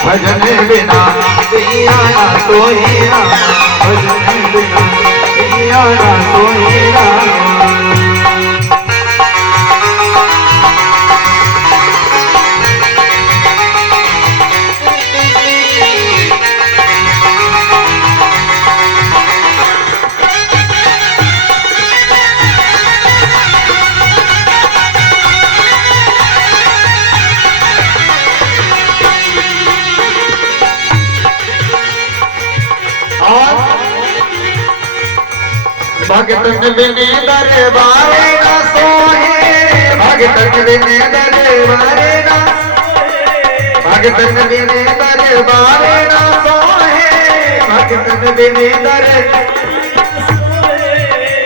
भजन बिना कहिया ना सोहे रामा, भजन बिना कहिया ना सोहे रामा। भगतन बिने दरबारे ना सोहे, भगतन बिने दरबारे ना, भगतन बिने दरबारे ना सोहे, भगतन बिने दर,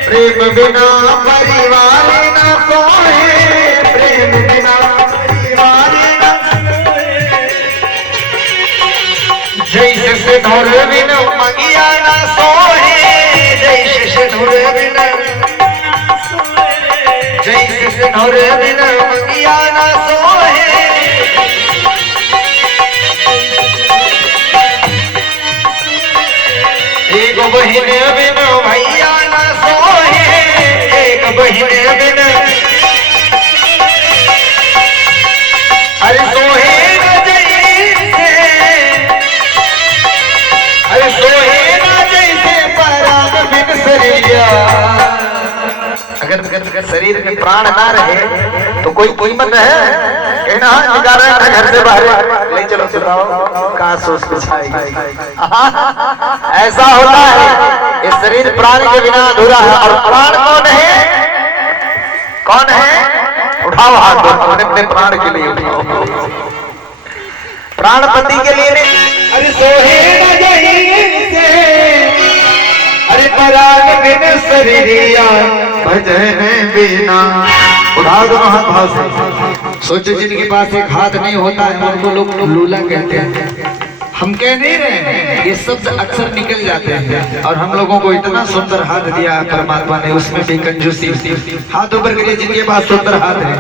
प्रेम बिना परिवार ना सोहे, प्रेम बिना परिवार ना, जैसे से धर बिनु मंगिया ना सोहे, जैसे से धर बिनु, जैसे से धर बिनु मंगिया ना सोहे, एक बहिन बिनु भैया ना सोहे, एक बहिन बिनु, अरे सोहे न जैसे, अरे सोहे न जैसे पराग बिन शरीरिया, अगर शरीर में प्राण ना रहे तो कोई कीमत है, कहना निकाल रहा है घर से बाहर नहीं, चलो सुनाओ कहाँ सोच पिछाई, ऐसा होता है। इस शरीर प्राण के बिना अधूरा है, और प्राण कौन है, कौन है, उठाओ हाथ अपने अपने प्राण के लिए उठाओ, प्राणपति के लिए नहीं। अरे सोहे न जैसे, अरे पराग बिन शरीरिया, भजन बिना, उठा दो हाथ भाव से। सोचो जिनके पास एक हाथ नहीं होता है उनको लोग लूला कहते हैं, हम कह नहीं रहे, ये शब्द अक्सर निकल जाते हैं। और हम लोगों को इतना सुंदर हाथ दिया है परमात्मा ने, उसमें भी कंजूसी। हाथ ऊपर करिए जिनके पास सुंदर हाथ है,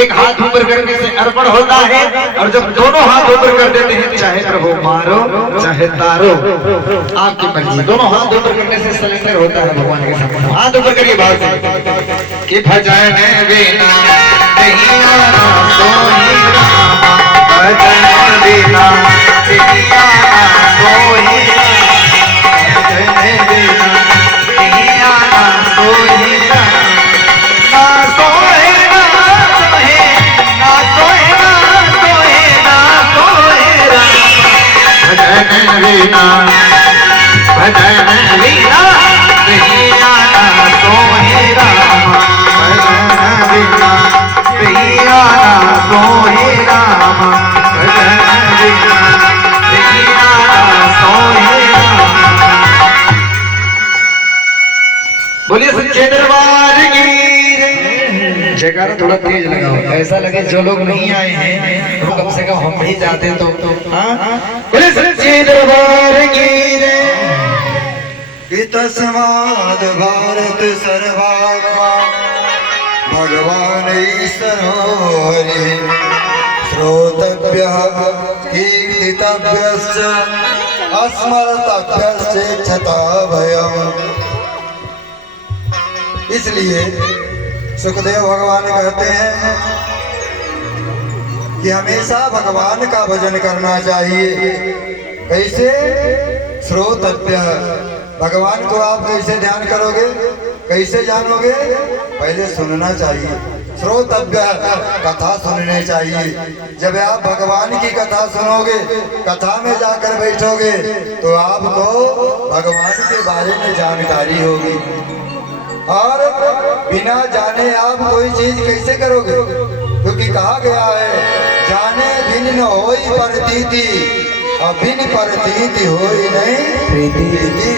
एक हाथ ऊपर करने से अर्पण होता है, और जब दोनों हाथ ऊपर कर देते हैं, चाहे प्रभु मारो चाहे तारो, आपकी मर्जी, दोनों हाथ ऊपर करने से सरेंडर होता है भगवान के सामने। हाथ ऊपर करिए भाव से कि भजन बिना कहिया ना सोहे रामा, भजन बिना कहिया ना सोहे रामा, भजन बिना कहिया ना सोहे रामा, ना सोहे ना सोहे ना सोहे ना सोहे ना सोहे रामा, भजन बिना कहिया ना सोहे रामा, भजन बिना कहिया ना सोहे रामा, भजन बिना कहिया ना सोहे रामा। बोलिए सच्चे दरबार की जयकारा थोड़ा तेज लगाओ, ऐसा लगे जो लोग नहीं आए हैं वो कम से कम हम भी जाते तो। बोलिए सच्चे दरबार की तस्माद् भारत सर्वात्मा भगवान ईश्वरो हरि श्रोतव्यः कीर्तितव्यश्च अस्मर्तव्यश्चेक्षता भयम्। इसलिए सुखदेव भगवान कहते हैं कि हमेशा भगवान का भजन करना चाहिए। कैसे? श्रोतव्य, भगवान को आप कैसे ध्यान करोगे, कैसे जानोगे? पहले सुनना चाहिए। श्रोतव्य, कथा सुनने चाहिए। जब आप भगवान की कथा सुनोगे, कथा में जाकर बैठोगे, तो आपको भगवान के बारे में जानकारी होगी। और बिना जाने आप कोई चीज कैसे करोगे? क्योंकि कहा गया है जाने बिन न होई प्रतीति, और बिन प्रतीति होई नहीं प्रीति।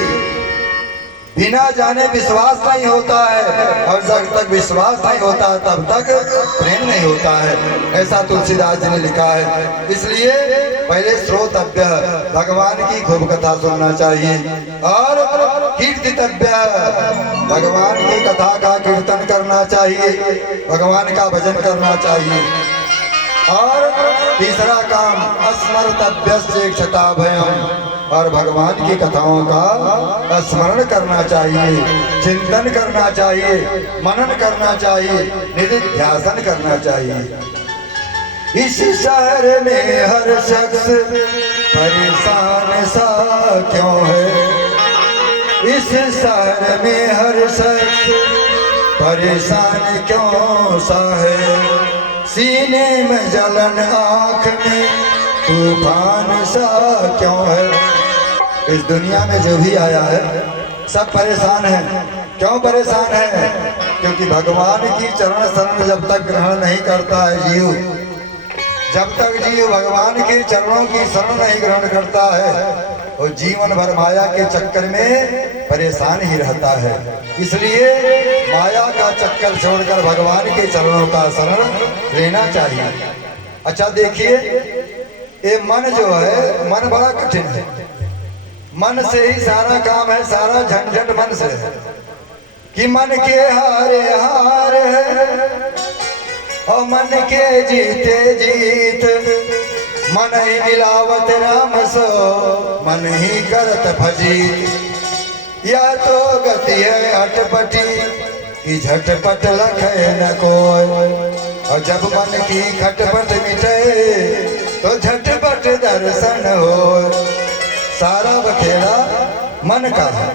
बिना जाने विश्वास नहीं होता है, और जब तक विश्वास नहीं होता तब तक प्रेम नहीं होता है। ऐसा तुलसीदास जी ने लिखा है। इसलिए पहले श्रोतव्य, भगवान की खूब कथा सुनना चाहिए। और कीर्तितव्य, भगवान की कथा का कीर्तन करना चाहिए, भगवान का भजन करना चाहिए। और तीसरा काम अस्मर्तव्यश्चेक्षता भयम्, और भगवान की कथाओं का स्मरण करना चाहिए, चिंतन करना चाहिए, मनन करना चाहिए, निधिध्यासन करना चाहिए। इस शहर में हर शख्स परेशान सा क्यों है? इस शहर में हर शख्स परेशान क्यों सा है? सीने में जलन, आँख में तूफान सा क्यों है? इस दुनिया में जो भी आया है सब परेशान है। क्यों परेशान है? क्योंकि भगवान की चरण शरण जब तक ग्रहण नहीं करता है जीव, जब तक जीव भगवान के चरणों की शरण नहीं ग्रहण करता है, वो जीवन भर माया के चक्कर में परेशान ही रहता है। इसलिए माया का चक्कर छोड़कर भगवान के चरणों का शरण लेना चाहिए। अच्छा देखिए, ये मन जो है, मन बड़ा कठिन है। मन से ही सारा काम है, सारा झंझट मन से है। कि मन के हारे हार है, और मन के जीते जीत। मन ही मिलावत राम सो, मन ही करत भजीत। या तो गति है अटपटी, कि झटपट लखे न कोई। और जब मन की खटपट मिटे, तो झटपट दर्शन हो। सारा बखेड़ा मन का है।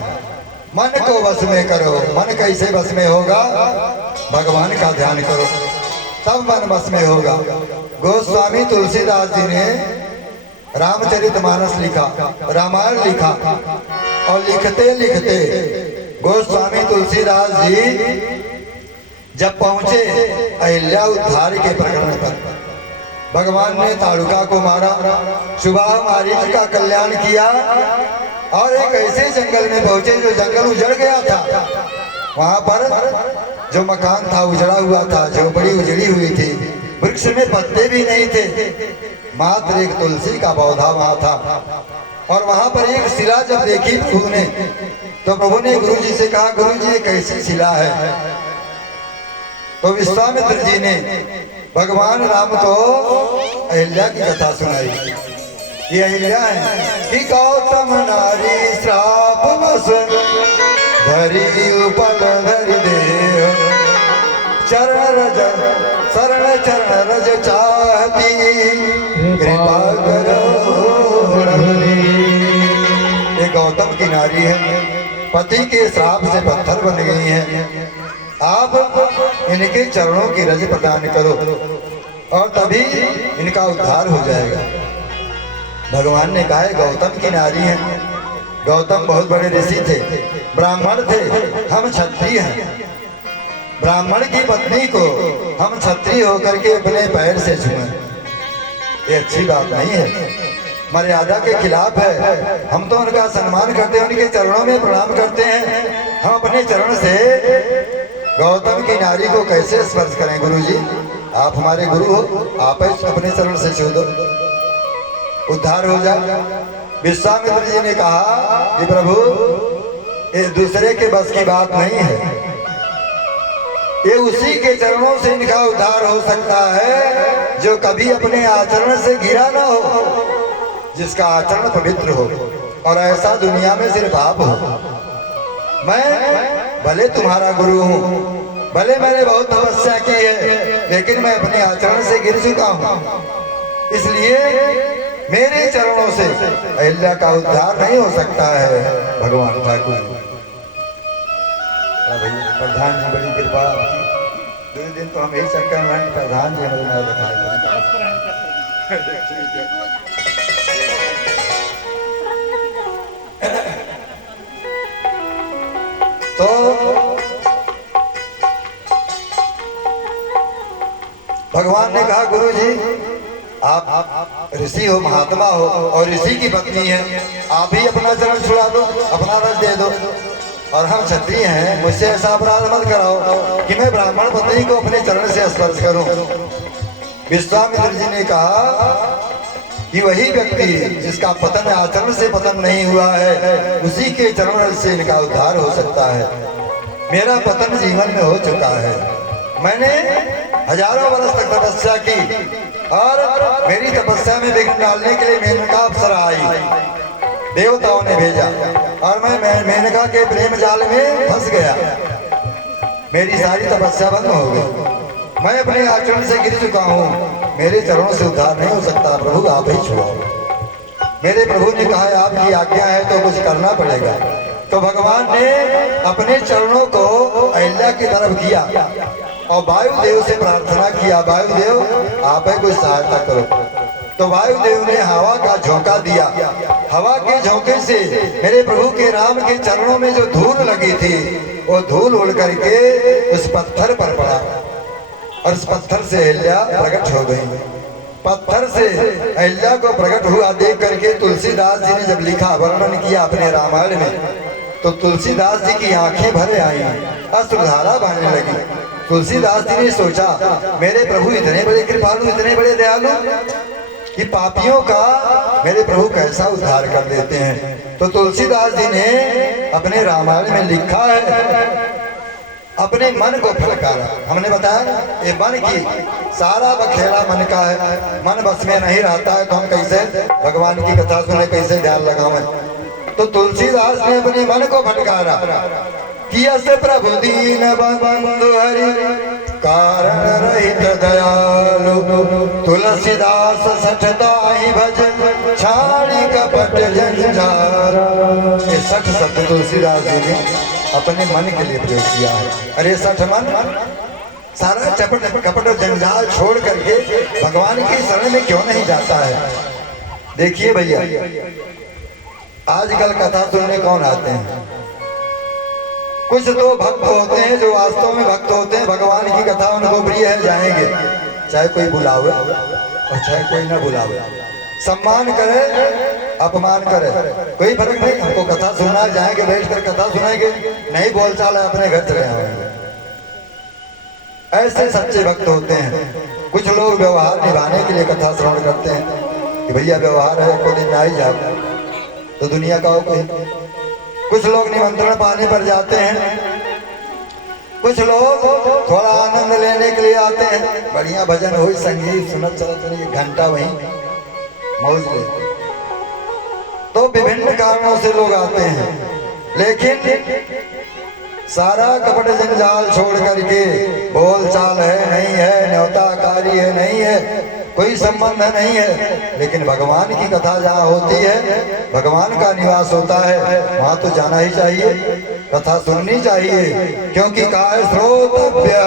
मन को वश में करो। मन कैसे वश में होगा? भगवान का ध्यान करो, तब मन वश में होगा। गोस्वामी तुलसीदास जी ने रामचरितमानस लिखा, रामायण लिखा, और लिखते लिखते गोस्वामी तुलसीदास जी जब पहुंचे अहिल्या उद्धार के प्रकरण पर, भगवान ने ताड़ुका को मारा, सुबह मारीच का कल्याण किया, और एक ऐसे जंगल में पहुंचे जो जंगल उजड़ गया था। वहां पर जो मकान था उजड़ा हुआ था, झोपड़ी उजड़ी हुई थी, वृक्ष में पत्ते भी नहीं थे, मात्र एक तुलसी का पौधा वहां था। और वहां पर एक शिला जब देखी प्रभु ने, तो प्रभु ने गुरु जी से कहा, गुरु जी ये कैसी शिला है? तो विश्वामित्र जी ने भगवान राम को अहिल्या की कथा सुनाई। ये अहिल्या है कि गौतम नारी श्राप बस धरी उपल धरि देह। चरण रज शरण चरण रज चाहती, कृपा करो रघुवीर। ये गौतम की नारी है, पति के श्राप से पत्थर बन गई है। आप इनके चरणों की रज प्रदान करो, और तभी इनका उद्धार हो जाएगा। भगवान ने कहा है गौतम की नारी है। गौतम बहुत बड़े ऋषि थे, ब्राह्मण थे, हम क्षत्रिय हैं। ब्राह्मण की पत्नी को हम क्षत्रिय होकर के अपने पैर से छुएं, ये अच्छी बात नहीं है, मर्यादा के खिलाफ है। हम तो उनका सम्मान करते हैं, उनके चरणों में प्रणाम करते हैं। हम अपने चरण से गौतम की नारी को कैसे स्पर्श करें? गुरु जी, आप हमारे गुरु हो, आप अपने चरण से छू दो, उद्धार हो जाए। विश्वामित्र जी ने कहा कि प्रभु, ये दूसरे के बस की बात नहीं है, ये उसी के चरणों से इनका उद्धार हो सकता है जो कभी अपने आचरण से गिरा ना हो, जिसका आचरण पवित्र हो, और ऐसा दुनिया में सिर्फ आप हो। मैं भले तुम्हारा गुरु हूँ, भले मैंने बहुत तपस्या की है, लेकिन मैं अपने आचरण से गिर चुका हूँ। इसलिए मेरे चरणों से अहिल्या का उद्धार नहीं हो सकता है। भगवान ठाकुर प्रधान जी बड़ी कृपा आपकी। 2 दिन तो हम यही चक्कर में प्रधान जी हमें ना दिखाए। तो भगवान ने कहा गुरु जी आप ऋषि हो, महात्मा हो, और ऋषि की पत्नी है, आप ही अपना चरण छुड़ा दो, अपना रस दे दो। और हम क्षत्रिय हैं, मुझसे ऐसा अपराध मत कराओ कि मैं ब्राह्मण पत्नी को अपने चरण से स्पर्श करूं। विश्वामित्र जी ने कहा कि वही व्यक्ति जिसका पतन आचरण से पतन नहीं हुआ है, उसी के चरण से इनका उद्धार हो सकता है। मेरा पतन जीवन में हो चुका है। मैंने हजारों वर्ष तक तपस्या की और मेरी तपस्या में विघ्न डालने के लिए मेनका अप्सरा आई, देवताओं ने भेजा, और मैं मेनका के प्रेम जाल में फंस गया। मेरी सारी तपस्या बंद हो गई। मैं अपने आचरण से गिर चुका हूँ, मेरे चरणों से उद्धार नहीं हो सकता। प्रभु आप ही छुड़ाओ। मेरे प्रभु ने कहा आपकी आज्ञा है तो कुछ करना पड़ेगा। तो भगवान ने अपने चरणों को अहिल्या की तरफ किया और वायुदेव से प्रार्थना किया, वायुदेव आप ही कुछ सहायता करो। तो वायुदेव ने हवा का झोंका दिया। हवा के झोंके से मेरे प्रभु के राम के चरणों में जो धूल लगी थी, वो धूल उड़ करके उस पत्थर पर पड़ा, और उस पत्थर से अहिल्या प्रकट हो गई। पत्थर से अहिल्या को प्रकट हुआ देख करके तुलसीदास जी ने जब लिखा, वर्णन किया अपने रामायण में, तो तुलसीदास जी की आंखें भरे आई, अश्रुधारा बहने लगी। तुलसीदास जी ने सोचा मेरे प्रभु इतने बड़े कृपालु, इतने बड़े दयालु कि पापियों का मेरे प्रभु कैसा उद्धार कर देते हैं। तो तुलसीदास जी ने अपने रामायण में लिखा है, अपने मन को फटकारा। हमने बताया ये मन की सारा बखेड़ा मन का है। मन बस में नहीं रहता है तो हम कैसे भगवान की कथा सुने, कैसे ध्यान लगावें। तो तुलसीदास ने अपने मन को फटकारा कि अस प्रभु दीन बंधु हरि कारण रहित दयालु, तुलसीदास सठताहि भजन छाड़ी कपट जंजाल। ये 60 शब्द तुलसीदास जी ने अपने मन के लिए प्रयोग किया है। अरे 60 मन सारा चपट कपट और जंजाल छोड़ करके भगवान की शरण में क्यों नहीं जाता है। देखिए भैया, आजकल कथा सुनने कौन आते हैं? कुछ तो भक्त होते हैं जो वास्तव में भक्त होते हैं, भगवान की कथा उनको प्रिय है, जाएंगे चाहे कोई बुलावे और चाहे कोई ना बुलावे, सम्मान करे अपमान करे, कोई फर्क नहीं। हमको कथा सुनना, जाएंगे बैठकर कथा सुनेंगे, नहीं बोलचाल है अपने घर चले आएंगे। ऐसे सच्चे भक्त होते हैं। कुछ लोग व्यवहार निभाने के लिए कथा श्रवण करते हैं कि भैया व्यवहार है, कोई दिन ना ही जाता तो दुनिया का हो कोई। कुछ लोग निमंत्रण पाने पर जाते हैं, कुछ लोग थोड़ा आनंद लेने के लिए आते हैं, बढ़िया भजन हो, संगीत सुनत चलत चलिए, घंटा वहीं मौज ले। तो विभिन्न कारणों से लोग आते हैं, लेकिन सारा कपट जंजाल छोड़ करके बोल चाल है नहीं है, न्योताकारी है नहीं है, कोई संबंध नहीं है, लेकिन भगवान की कथा जहाँ होती है, भगवान का निवास होता है, वहाँ तो जाना ही चाहिए, कथा सुननी चाहिए। क्योंकि काय श्रोतव्य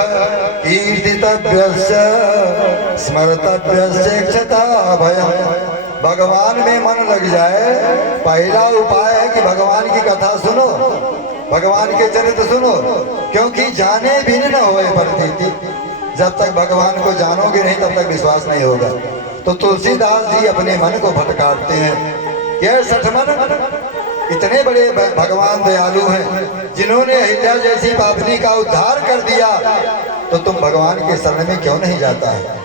कीर्तितव्य स्मर्तव्य क्षता भयम्। भगवान में मन लग जाए, पहला उपाय है कि भगवान की कथा सुनो, भगवान के चरित्र सुनो, क्योंकि जाने भी न होए प्रतीति। जब तक भगवान को जानोगे नहीं तब तक विश्वास नहीं होगा। तो तुलसीदास जी अपने मन को फटकारते हैं। यह 60 मन इतने बड़े भगवान दयालु हैं, जिन्होंने अहिल्या जैसी पापनी का उद्धार कर दिया, तो तुम भगवान के शरण में क्यों नहीं जाता है।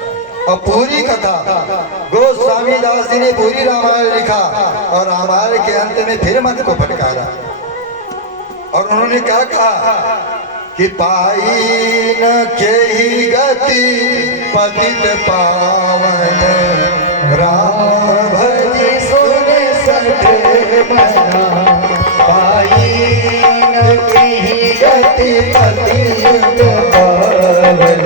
और पूरी कथा गोस्वामी दास जी ने पूरी रामायण लिखा, और रामायण के अंत में फिर मन को फटकारा, और उन्होंने क्या कहा कि पाई न केहि गति पतित पावन राम भज सुन सठे मना पाई न केहि गति पतित पावन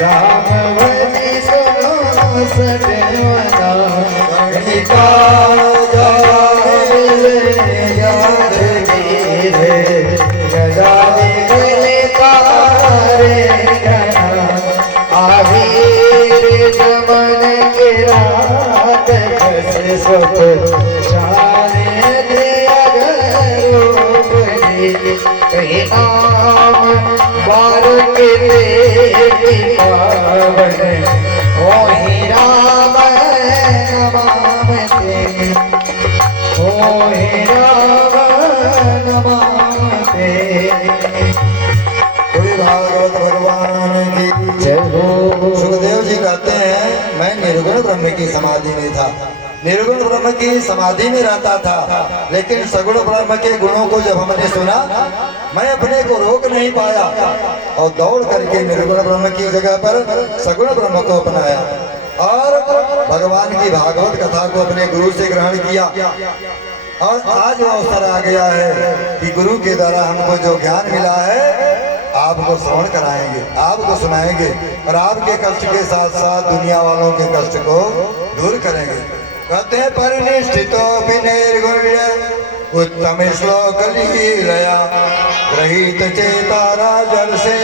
राम भज सुन सठे मना गणिका याद गिरे गजादि आवीर जमन के रात कसे सब जाने दे कहीं नाम बार के देती पावन ओहि राम नमामते ओहि राम नमामते। भागवत भगवान की जय हो। सुखदेव जी कहते हैं मैं निर्गुण ब्रह्म की समाधि में था, निर्गुण ब्रह्म की समाधि में रहता था, लेकिन सगुण ब्रह्म के गुणों को जब हमने सुना मैं अपने को रोक नहीं पाया और दौड़ करके निर्गुण ब्रह्म की जगह पर सगुण ब्रह्म को अपनाया और भगवान की भागवत कथा को अपने गुरु से ग्रहण किया। और आज वो अवसर आ गया है कि गुरु के द्वारा हमको जो ज्ञान मिला है आपको श्रवण कराएंगे, आपको सुनाएंगे और आपके कष्ट के साथ साथ दुनिया वालों के कष्ट को दूर करेंगे। कहते हैं परिनिष्ठितो निर्गुण्य उत्तम श्लोक लीलया ग्रहीत चेता राजर से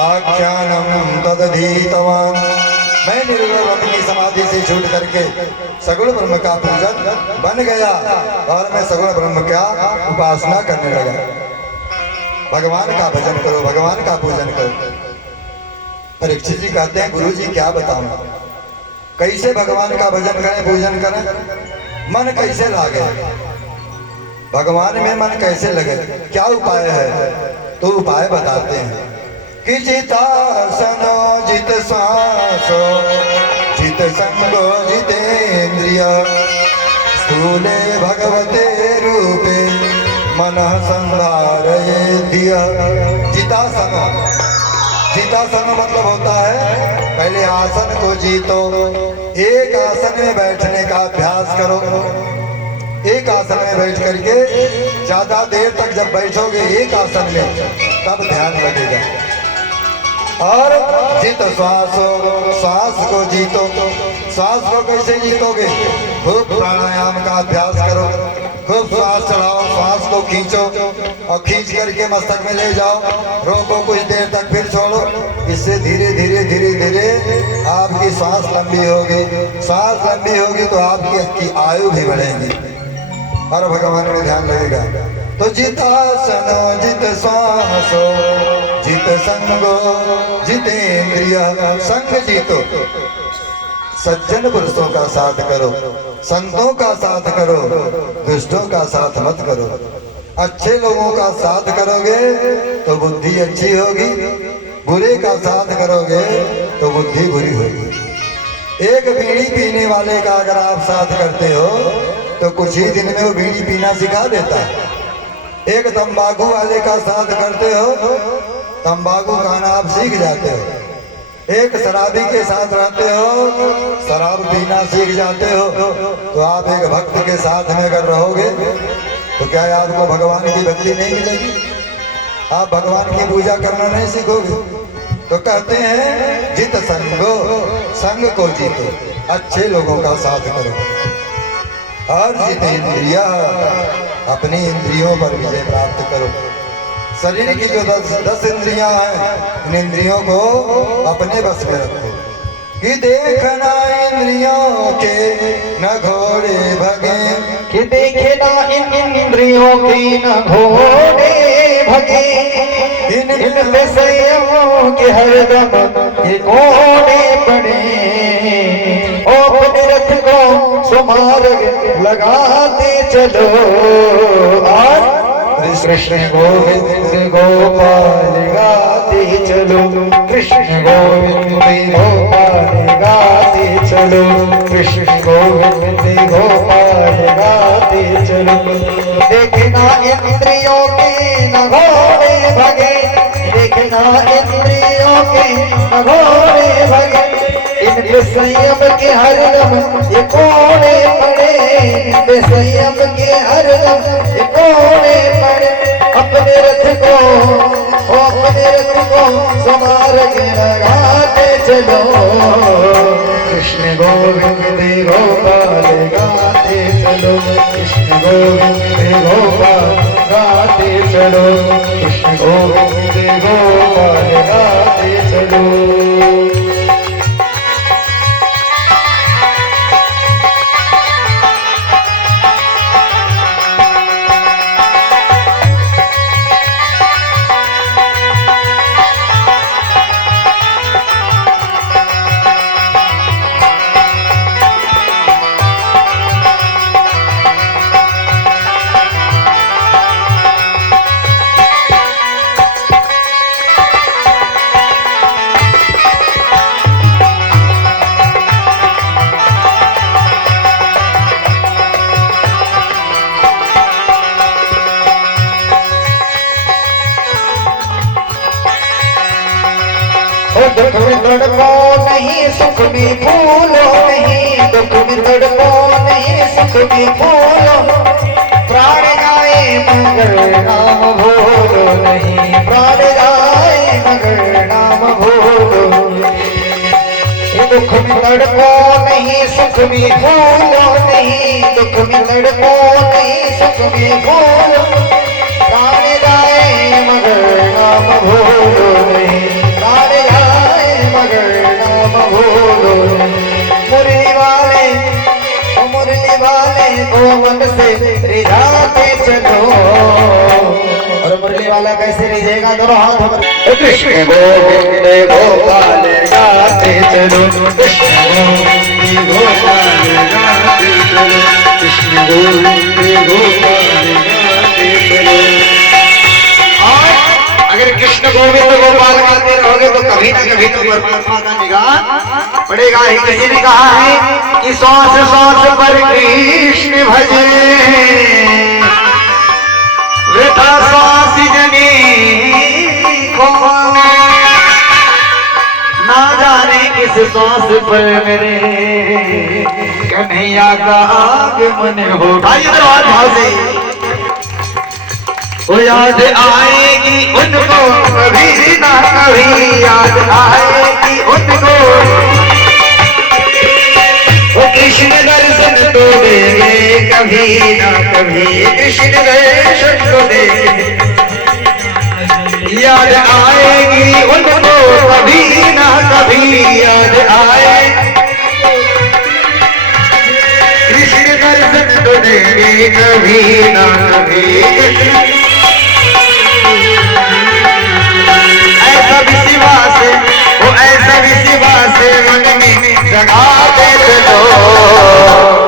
आख्यानम तदधीतवान। मैं निर्गुण ब्रह्म की समाधि से छूट करके सगुण ब्रह्म का पूजन बन गया और मैं सगुण ब्रह्म का उपासना करने लगा। भगवान का भजन करो, भगवान का पूजन करो। परीक्षित जी कहते हैं गुरु जी क्या बताऊं, कैसे भगवान का भजन करें पूजन करें, मन कैसे लागे, भगवान में मन कैसे लगे, क्या उपाय है? तो उपाय बताते हैं कि जितासनो जित श्वासो जित संगो जितेन्द्रिय स्थूले भगवते रूपे मन संधारये दिया। जितासन, जितासन मतलब होता है पहले आसन को जीतो, एक आसन में बैठने का अभ्यास करो। एक आसन में बैठ करके ज्यादा देर तक जब बैठोगे एक आसन में तब ध्यान लगेगा। और जित श्वास, श्वास को जीतो। श्वास को कैसे जीतोगे? खूब प्राणायाम का अभ्यास करो, खूब श्वास चढ़ाओ, श्वास को खींचो और खींच करके मस्तक में ले जाओ, रोको कुछ देर तक फिर छोड़ो। इससे धीरे धीरे धीरे धीरे आपकी श्वास लंबी होगी, श्वास लंबी होगी तो आपकी आयु भी बढ़ेगी और भगवान में ध्यान लगेगा। तो जितासनो जित श्वासो जित संगो जितेन्द्रिय, संग जीतो, सज्जन पुरुषों का साथ करो, संतों का साथ करो, दुष्टों का साथ मत करो। अच्छे लोगों का साथ करोगे तो बुद्धि अच्छी होगी, बुरे का साथ करोगे तो बुद्धि बुरी होगी। एक बीड़ी पीने वाले का अगर आप साथ करते हो तो कुछ ही दिन में वो बीड़ी पीना सिखा देता है। एक तंबाकू वाले का साथ करते हो, तंबाकू खाना आप सीख जाते हो। एक शराबी के साथ रहते हो, शराब पीना सीख जाते हो। तो आप एक भक्त के साथ में अगर रहोगे तो क्या आपको भगवान की भक्ति नहीं मिलेगी? आप भगवान की पूजा करना नहीं सीखोगे। तो कहते हैं जित संगो, संग को जीतो, अच्छे लोगों का साथ करो। और जितेंद्रिय, अपनी इंद्रियों पर विजय प्राप्त करो। शरीर की जो 10 इंद्रियां हैं, इन इंद्रियों को अपने बस में रखो। कि देखना इंद्रियों के न घोड़े भगे, कि देखना इन इंद्रियों के न घोड़े भगे, इन विषयों के हरदम ये घोड़े पड़े। ओ अपने रथ को सुमार्ग लगाते चलो। और कृष्ण गोविंद गोपाल गाते चलो, कृष्ण गोविंद गोपाल गाते चलो, कृष्ण गोविंद गोपाल गाते चलो। देखना इंद्रियों के न घोड़े भगे, बिना इंद्रियों के घोड़े भगे, इनके संयम के हरदम ये कोड़े पड़े, इनके संयम के हरदम ये कोड़े पड़े। अपने रथ को समार के लगाते चलो, कृष्ण गोविंद गोपाल गाते चलो, कृष्ण गोविंद गोपाल गाते चलो, कृष्ण गोविंद गोपाल गाते चलो। दुख में तड़पो नहीं, सुख में भूलो नहीं, दुख में तड़पो नहीं, सुख में भूलो, प्राण जाए मगर नाम भूलो नहीं, प्राण जाए मगर नाम भूलो। दुख में तड़पो नहीं, सुख में भूलो नहीं, दुख में तड़पो नहीं, सुख में भूलो, प्राण जाए मगर नाम भूलो नहीं, मुरली वाले को मन से रिझाते चलो। और मुरली वाला कैसे रिझेगा? दोनों हाथ कृष्ण गोविंद गोपाल गाते चलो, कृष्ण गोविंद गोपाल गाते चलो, कृष्ण गोविंद गोपाल गाते चलो। अगर कृष्ण गोविंद गोपाल गाते रहोगे तो कभी ना कभी तो परमात्मा का निगाह पड़ेगा ही। किसी ने कहा है कि श्वास श्वास पर कृष्ण भजे, वृथा श्वास जने को, ना जाने किस श्वास पर मेरे कन्हैया का आगमन हो। भाव से वो याद आएगी उनको कभी ना कभी, याद आएगी उनको, वो कृष्ण दर्शन तो देंगे कभी ना कभी, कृष्ण दर्शन तो देंगे, याद आएगी उनको कभी ना कभी, याद आए कृष्ण दर्शन तो देंगे कभी ना कभी।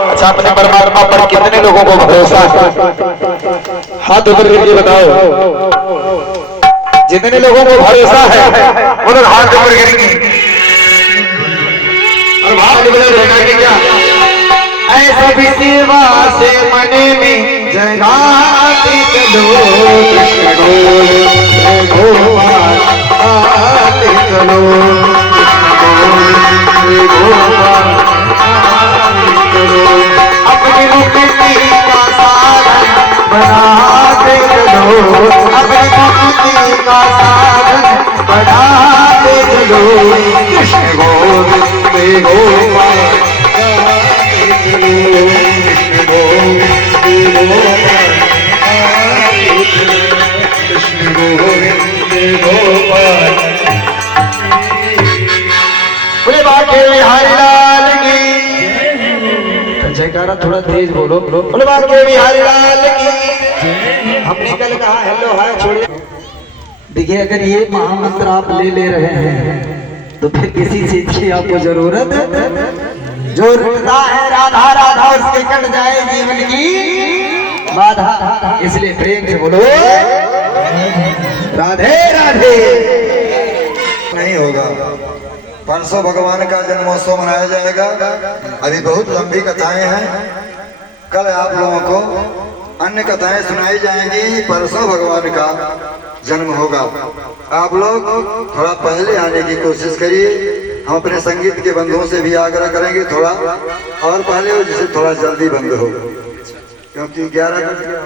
अच्छा, अपने परमात्मा पर कितने लोगों को भरोसा है? हाथ ऊपर करके बताओ। जितने लोगों को भरोसा है वो लोग हाथ ऊपर करेंगे और भाव निकलेगा क्या? ऐसा भी सेवा से मन में जगाते चलो, कृष्ण गोपाल आते चलो, अपनी मुक्ति का साधन बनाते चलो, अपनी मुक्ति का साधन बनाते चलो, कृष्ण गोविंद गोपाल कृष्ण गोविंद गोपाल, कृष्ण गोविंद गोपाल। बोले बाके बिहारी लाल की जयकारा थोड़ा तेज बोलो। बोले बाके बिहारी लाल की। हमने कल कहा हेलो हाय छोड़िए। देखिए, अगर ये महामंत्र आप ले रहे हैं तो फिर किसी चीज की आपको जरूरत, जो रटता है राधा राधा उसके कट जाए जीवन की बाधा। इसलिए प्रेम से बोलो राधे राधे। नहीं होगा, परसों भगवान का जन्मोत्सव मनाया जाएगा। अभी बहुत लंबी कथाएं हैं, कल आप लोगों को अन्य कथाएं सुनाई जाएंगी। परसों भगवान का जन्म होगा। आप लोग थोड़ा पहले आने की कोशिश करिए। हम अपने संगीत के बंधुओं से भी आग्रह करेंगे थोड़ा और पहले हो, जिससे थोड़ा जल्दी बंद हो, क्योंकि 11 बज गया।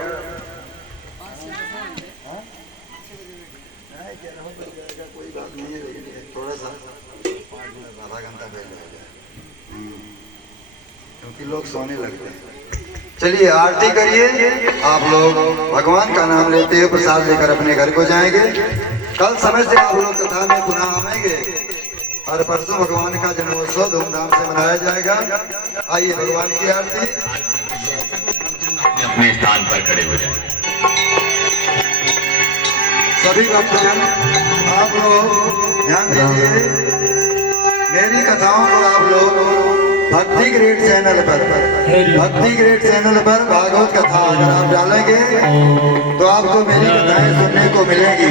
कोई बात नहीं है, लेकिन थोड़ा सा आधा घंटा पहले हो जाए, क्योंकि लोग सोने लगते हैं। चलिए आरती करिए। आप लोग भगवान का नाम लेते हुए प्रसाद लेकर अपने घर को जाएंगे। कल समय से आप लोग कथा में पुनः आएंगे और परसों भगवान का जन्मोत्सव धूमधाम से मनाया जाएगा। आइए भगवान की आरती। अपने स्थान पर खड़े हो जाएं। सभी भक्तजन आप लोग ध्यान दीजिए। मेरी कथाओं को आप लोग भक्ति ग्रेड चैनल पर भागवत कथा अगर आप डालेंगे तो आपको मेरी कथाएं सुनने को मिलेंगी,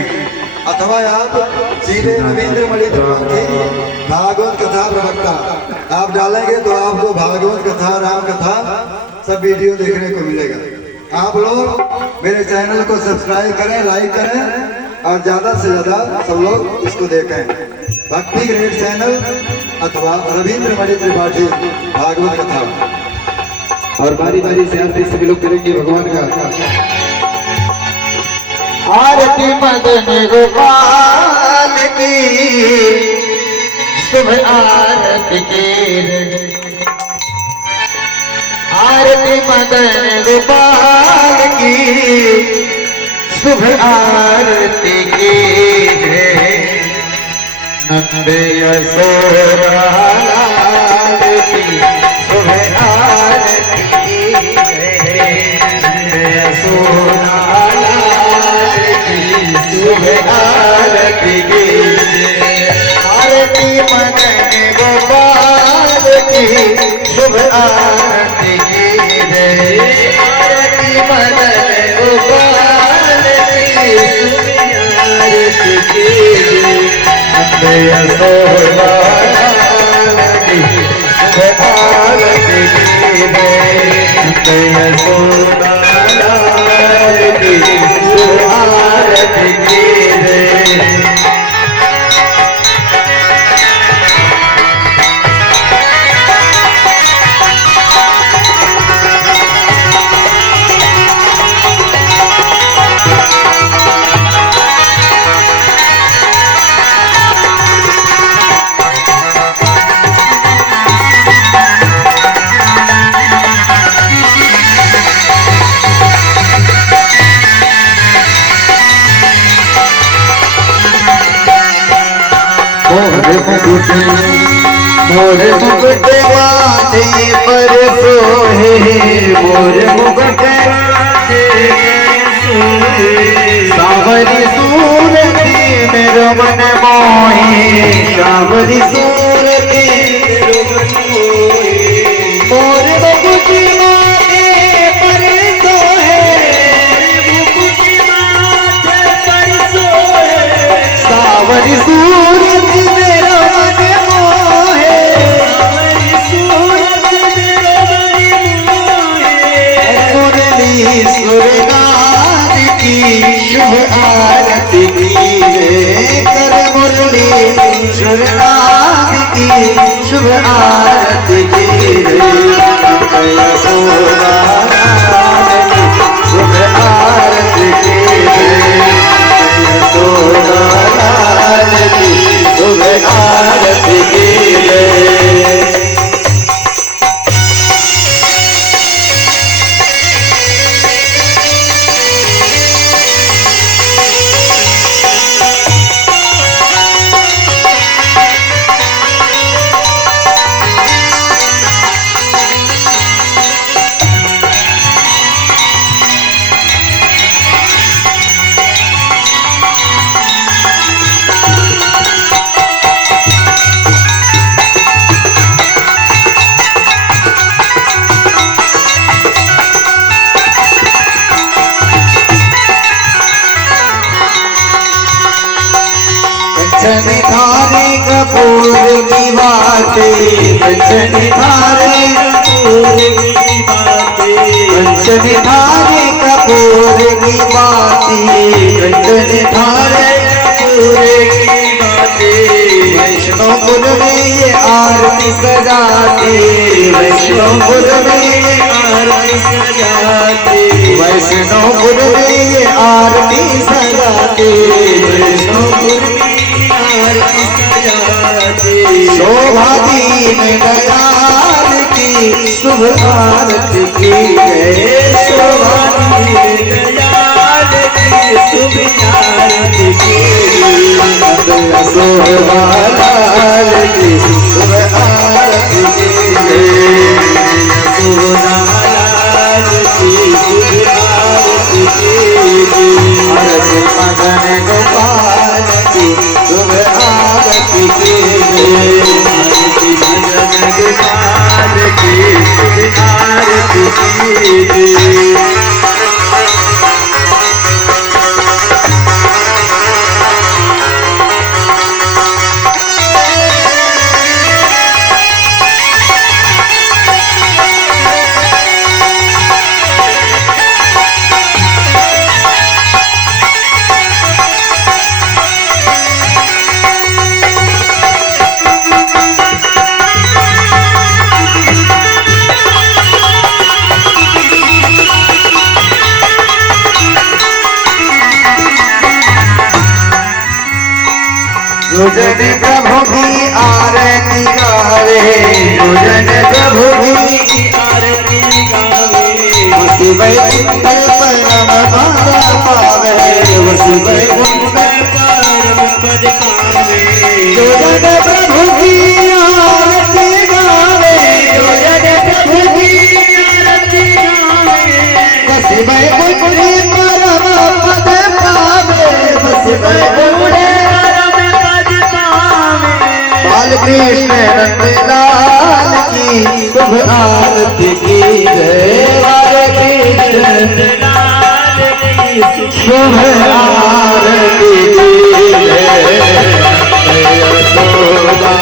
अथवा आप सीधे रविंद्र मणि त्रिपाठी भागवत कथा प्रवक्ता आप डालेंगे तो आपको भागवत कथा, राम कथा सब वीडियो देखने को मिलेगा। आप लोग मेरे चैनल को सब्सक्राइब करें, लाइक करें और ज्यादा से ज्यादा सब लोग इसको देखें। भक्ति ग्रेड चैनल अथवा रविंद्र मणि त्रिपाठी भागवत कथा। और बारी बारी से आरती सभी लोग करेंगे भगवान का। आरती मदन गोपाल की, शुभ आरती की, आरती मदन गोपाल की, शुभ आरती की है। नंद यशोदा लाल की शुभ आरती की है। नंद यशोदा लाल की शुभ आरती की है। आरती मदन गोपाल की शुभ आरती की है। आरती मदन गोपाल की शुभ आरती की है। यशोदा की शुभ आरती की है। यशोदा की शुभ आरती की है। मोर मुकुट माथे पर सोहे, मोर मुकुट माथे पर सोहे। सावरी सूरती मेरो मन मोहे, सावरी सूरती मेरो मन मोहे। मोर मुकुट माथे पर सोहे, मुकुट माथे पर सोहे। सावरी सूरती मेरो मन मोहे, सावरी सूरती मेरो मन मोहे। मुरली सुरनाद की शुभ आरती की है। कर मुरली सुरनाद की शुभ आरती की है। यशोदा की शुभ आरती की है। यशोदा की शुभ आरती की है। कंचन धारे कपूर की बातें, कंचन धारे कपूर की बातें। कंचन धारे कपूर की बातें, कंचन धारे आरती सजाती, वैष्णोपुर में आरती सजाती, वैष्णोपुर में आरती सजाती, वैष्णोपुर में आरती सजाती। शोभा दीन दयाल की शुभ आरती की जय, शोभा दीन दयाल की शुभ आरती की, शोभा लाल की शुभ आरती की जय, शोभा लाल की शुभ आरती की जय, आरती मदन गोपाल की शुभ आरती की जय, आरती मदन गोपाल की शुभ आरती की जय। जोजन प्रभु की आरती गावे, जोजन प्रभु की आरती गावे, वसु वैकुंठ परम पद पावे, वसु वैकुंठ परम पद पावे। जोजन प्रभु की आरती गावे, जोजन प्रभु की आरती गावे, वसु वैकुंठ परम पद पावे, वसु वैकुंठ कृष्ण नंदलाल की शुभ आरती की जय, बाल कृष्ण नंदलाल की शुभ आरती की जय, यशोदा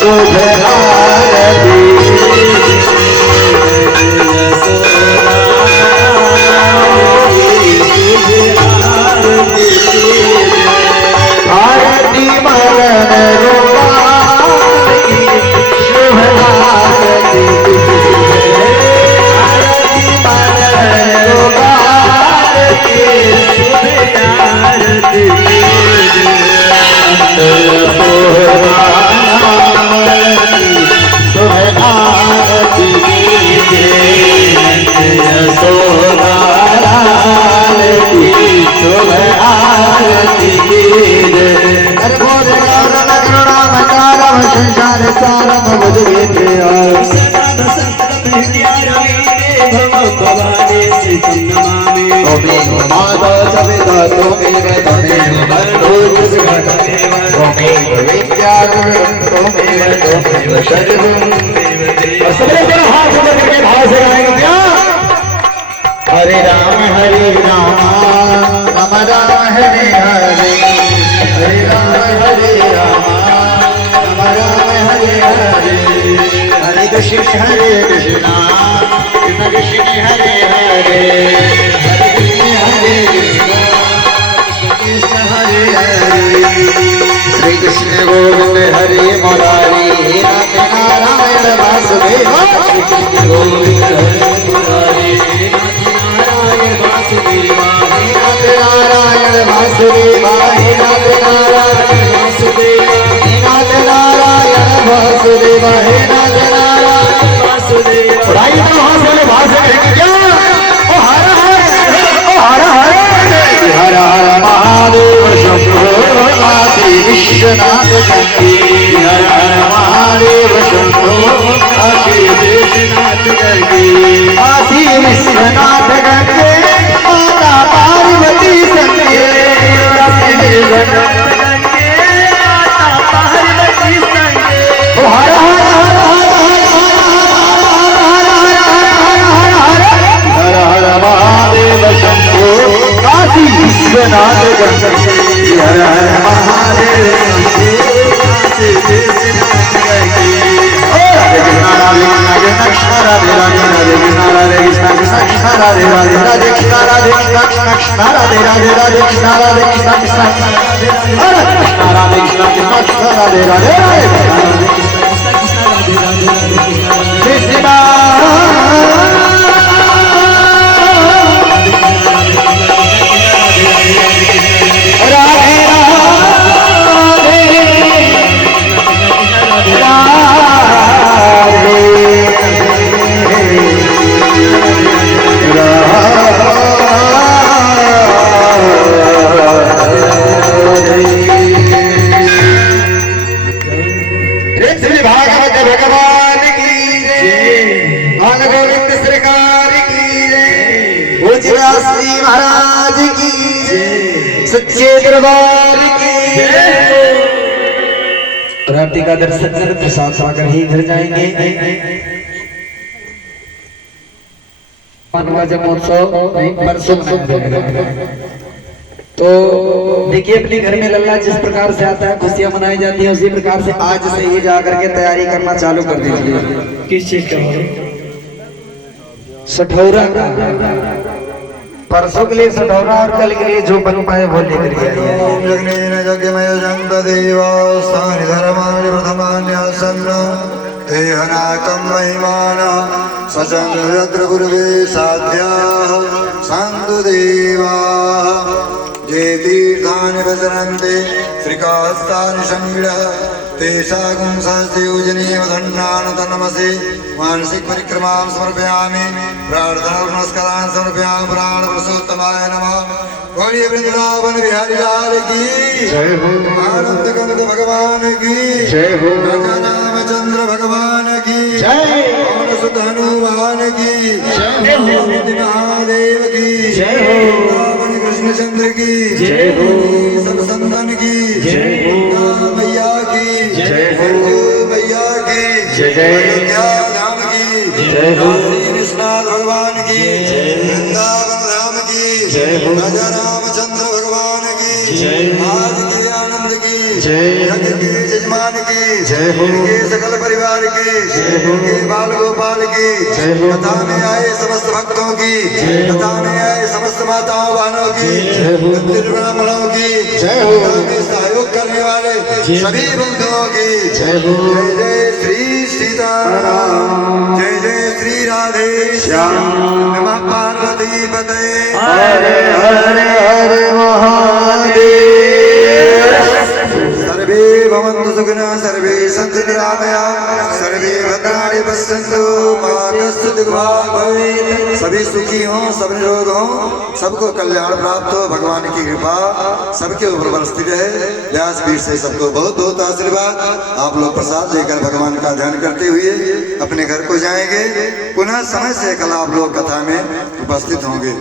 शुभ आरती, आरती मरण गोपाल की शुभ आरती, आरती मरण गोपाल की शुभ आरती, शुभ आरती यशोदा लाल की शुभ आरती की जय। संसार सारम मधुगीत भवानी श्री नमामि, ओमें माता सविता तोमेव तमेव बर्धो जगदेव, ओमें विद्या तोमेव तोमेव सर्वं देव। सबने जरा हाथ ऊपर करके भाव से गाएंगे क्या? हरे राम राम राम हरे हरे, हरे राम हरे हरे, हरे कृष्ण कृष्ण कृष्ण हरे हरे, हरे कृष्ण कृष्ण हरे हरे, श्री कृष्ण गोविंद हरे मुरारी, नाथ नारायण वासुदेव, श्री कृष्ण गोविंद हरे मुरारी, नाथ नारायण वासुदेव, नाथ नारायण वासुदेव, नाथ नारायण वासुदेव, नाथ नारायण वासुदेव, हे नाथ नारायण वासुदेव। भाई तो वहां से भाषा करेंगे क्या? ओ हर हर, ओ हर हर, हर हर महादेव शंभो काशी विश्वनाथ गंगे, हर हर महादेव शंभो काशी विश्वनाथ गंगे, काशी विश्वनाथ गंगे, माता पार्वती संगे, काशी विश्वनाथ गंगे, माता पार्वती संगे, ओ हर हर महादेव शंभो काशी विश्वनाथ गंगे, हर हर महादेव शंभो काशी विश्वनाथ गंगे। राधे कृष्ण राधे कृष्ण राधे राधे राधे कृष्ण राधे कृष्ण कृष्ण कृष्ण राधे राधे राधे कृष्ण राधे कृष्ण कृष्ण कृष्ण राधे राधे राधे कृष्ण राधे कृष्ण कृष्ण कृष्ण राधे कृष्ण राधे कृष्ण कृष्ण कृष्ण राधे राधे कृष्ण भगवान की जय, भाग गोविंद सरकार की जय, पूज्य श्री महाराज की जय, सच्चे दरबार की जय। और आरती का दर्शन कर प्रसाद पाकर ही घर जाएंगे। पानवा जन्मोत्सव परसों तो देखिए अपने घर में लल्ला जिस प्रकार से आता है खुशियां मनाई जाती है, उसी प्रकार से आज से ही जा करके तैयारी करना चालू कर दीजिए। किस चीज का? सठौरा का। परसों के लिए सठौरा और कल के लिए जो बन पाए वो लेकर के आइए। ओम जगनेन जगमय जंत देवास्तानि धर्माणि प्रथमान्यासन्न तेहनाकं महिमान सचंद्र गुरुवे साध्याः सान्धु देवाः ये तीर्थानि प्रचरन्ते श्रीकास्तानि संविडः तेषां सहस्रयोजनेव धन्यान् तन्नमसे मानसिक परिक्रमां समर्पयामि प्रार्थना नमस्कारान् समर्पयामि पुराण पुरुषोत्तमाय नमः। बोलिए वृंदावन बिहारी लाल की जय हो, आनंद कंद भगवान की जय हो, रामचंद्र भगवान की जय, पवन सुत हनुमान की जय हो, महादेव की जय हो, वृंदावन कृष्ण चंद्र की जय हो, सब संतन की जय हो, मैया की जय हो, मैया की जय जय, अयोध्या धाम की जय हो, काशी विश्वनाथ भगवान की वृंदावन धाम की जय हो, राजा रामचंद्र भगवान की जय हो, आदित्य आनंद की जय हो, यज्ञ के यजमान की जय हो, के सकल परिवार की जय हो, के बाल गोपाल की जय हो, कथा में आए समस्त भक्तों की जय हो, कथा में आए समस्त माताओं बहनों की जय हो, मंदिर ब्राह्मणों की जय हो, कथा में सहयोग करने वाले सभी बंधुओं की जय हो, जय जय श्री सीताराम जय जय श्री राधे श्याम नमः पार्वती पते हरे हरे हरे महादेव। सर्वे भवन्तु सुखिनः सर्वे सन्तु निरामयाः सर्वे भद्राणि पश्यन्तु मा कश्चित् दुर्भाग् भवेत्। सभी सुखी हों, सब निरोग हों, सबको कल्याण प्राप्त हो, भगवान की कृपा सबके ऊपर बरसती रहे। व्यास पीठ से सबको बहुत बहुत आशीर्वाद। आप लोग प्रसाद लेकर भगवान का ध्यान करते हुए अपने घर को जाएंगे। पुनः समय से कल आप लोग कथा में उपस्थित होंगे।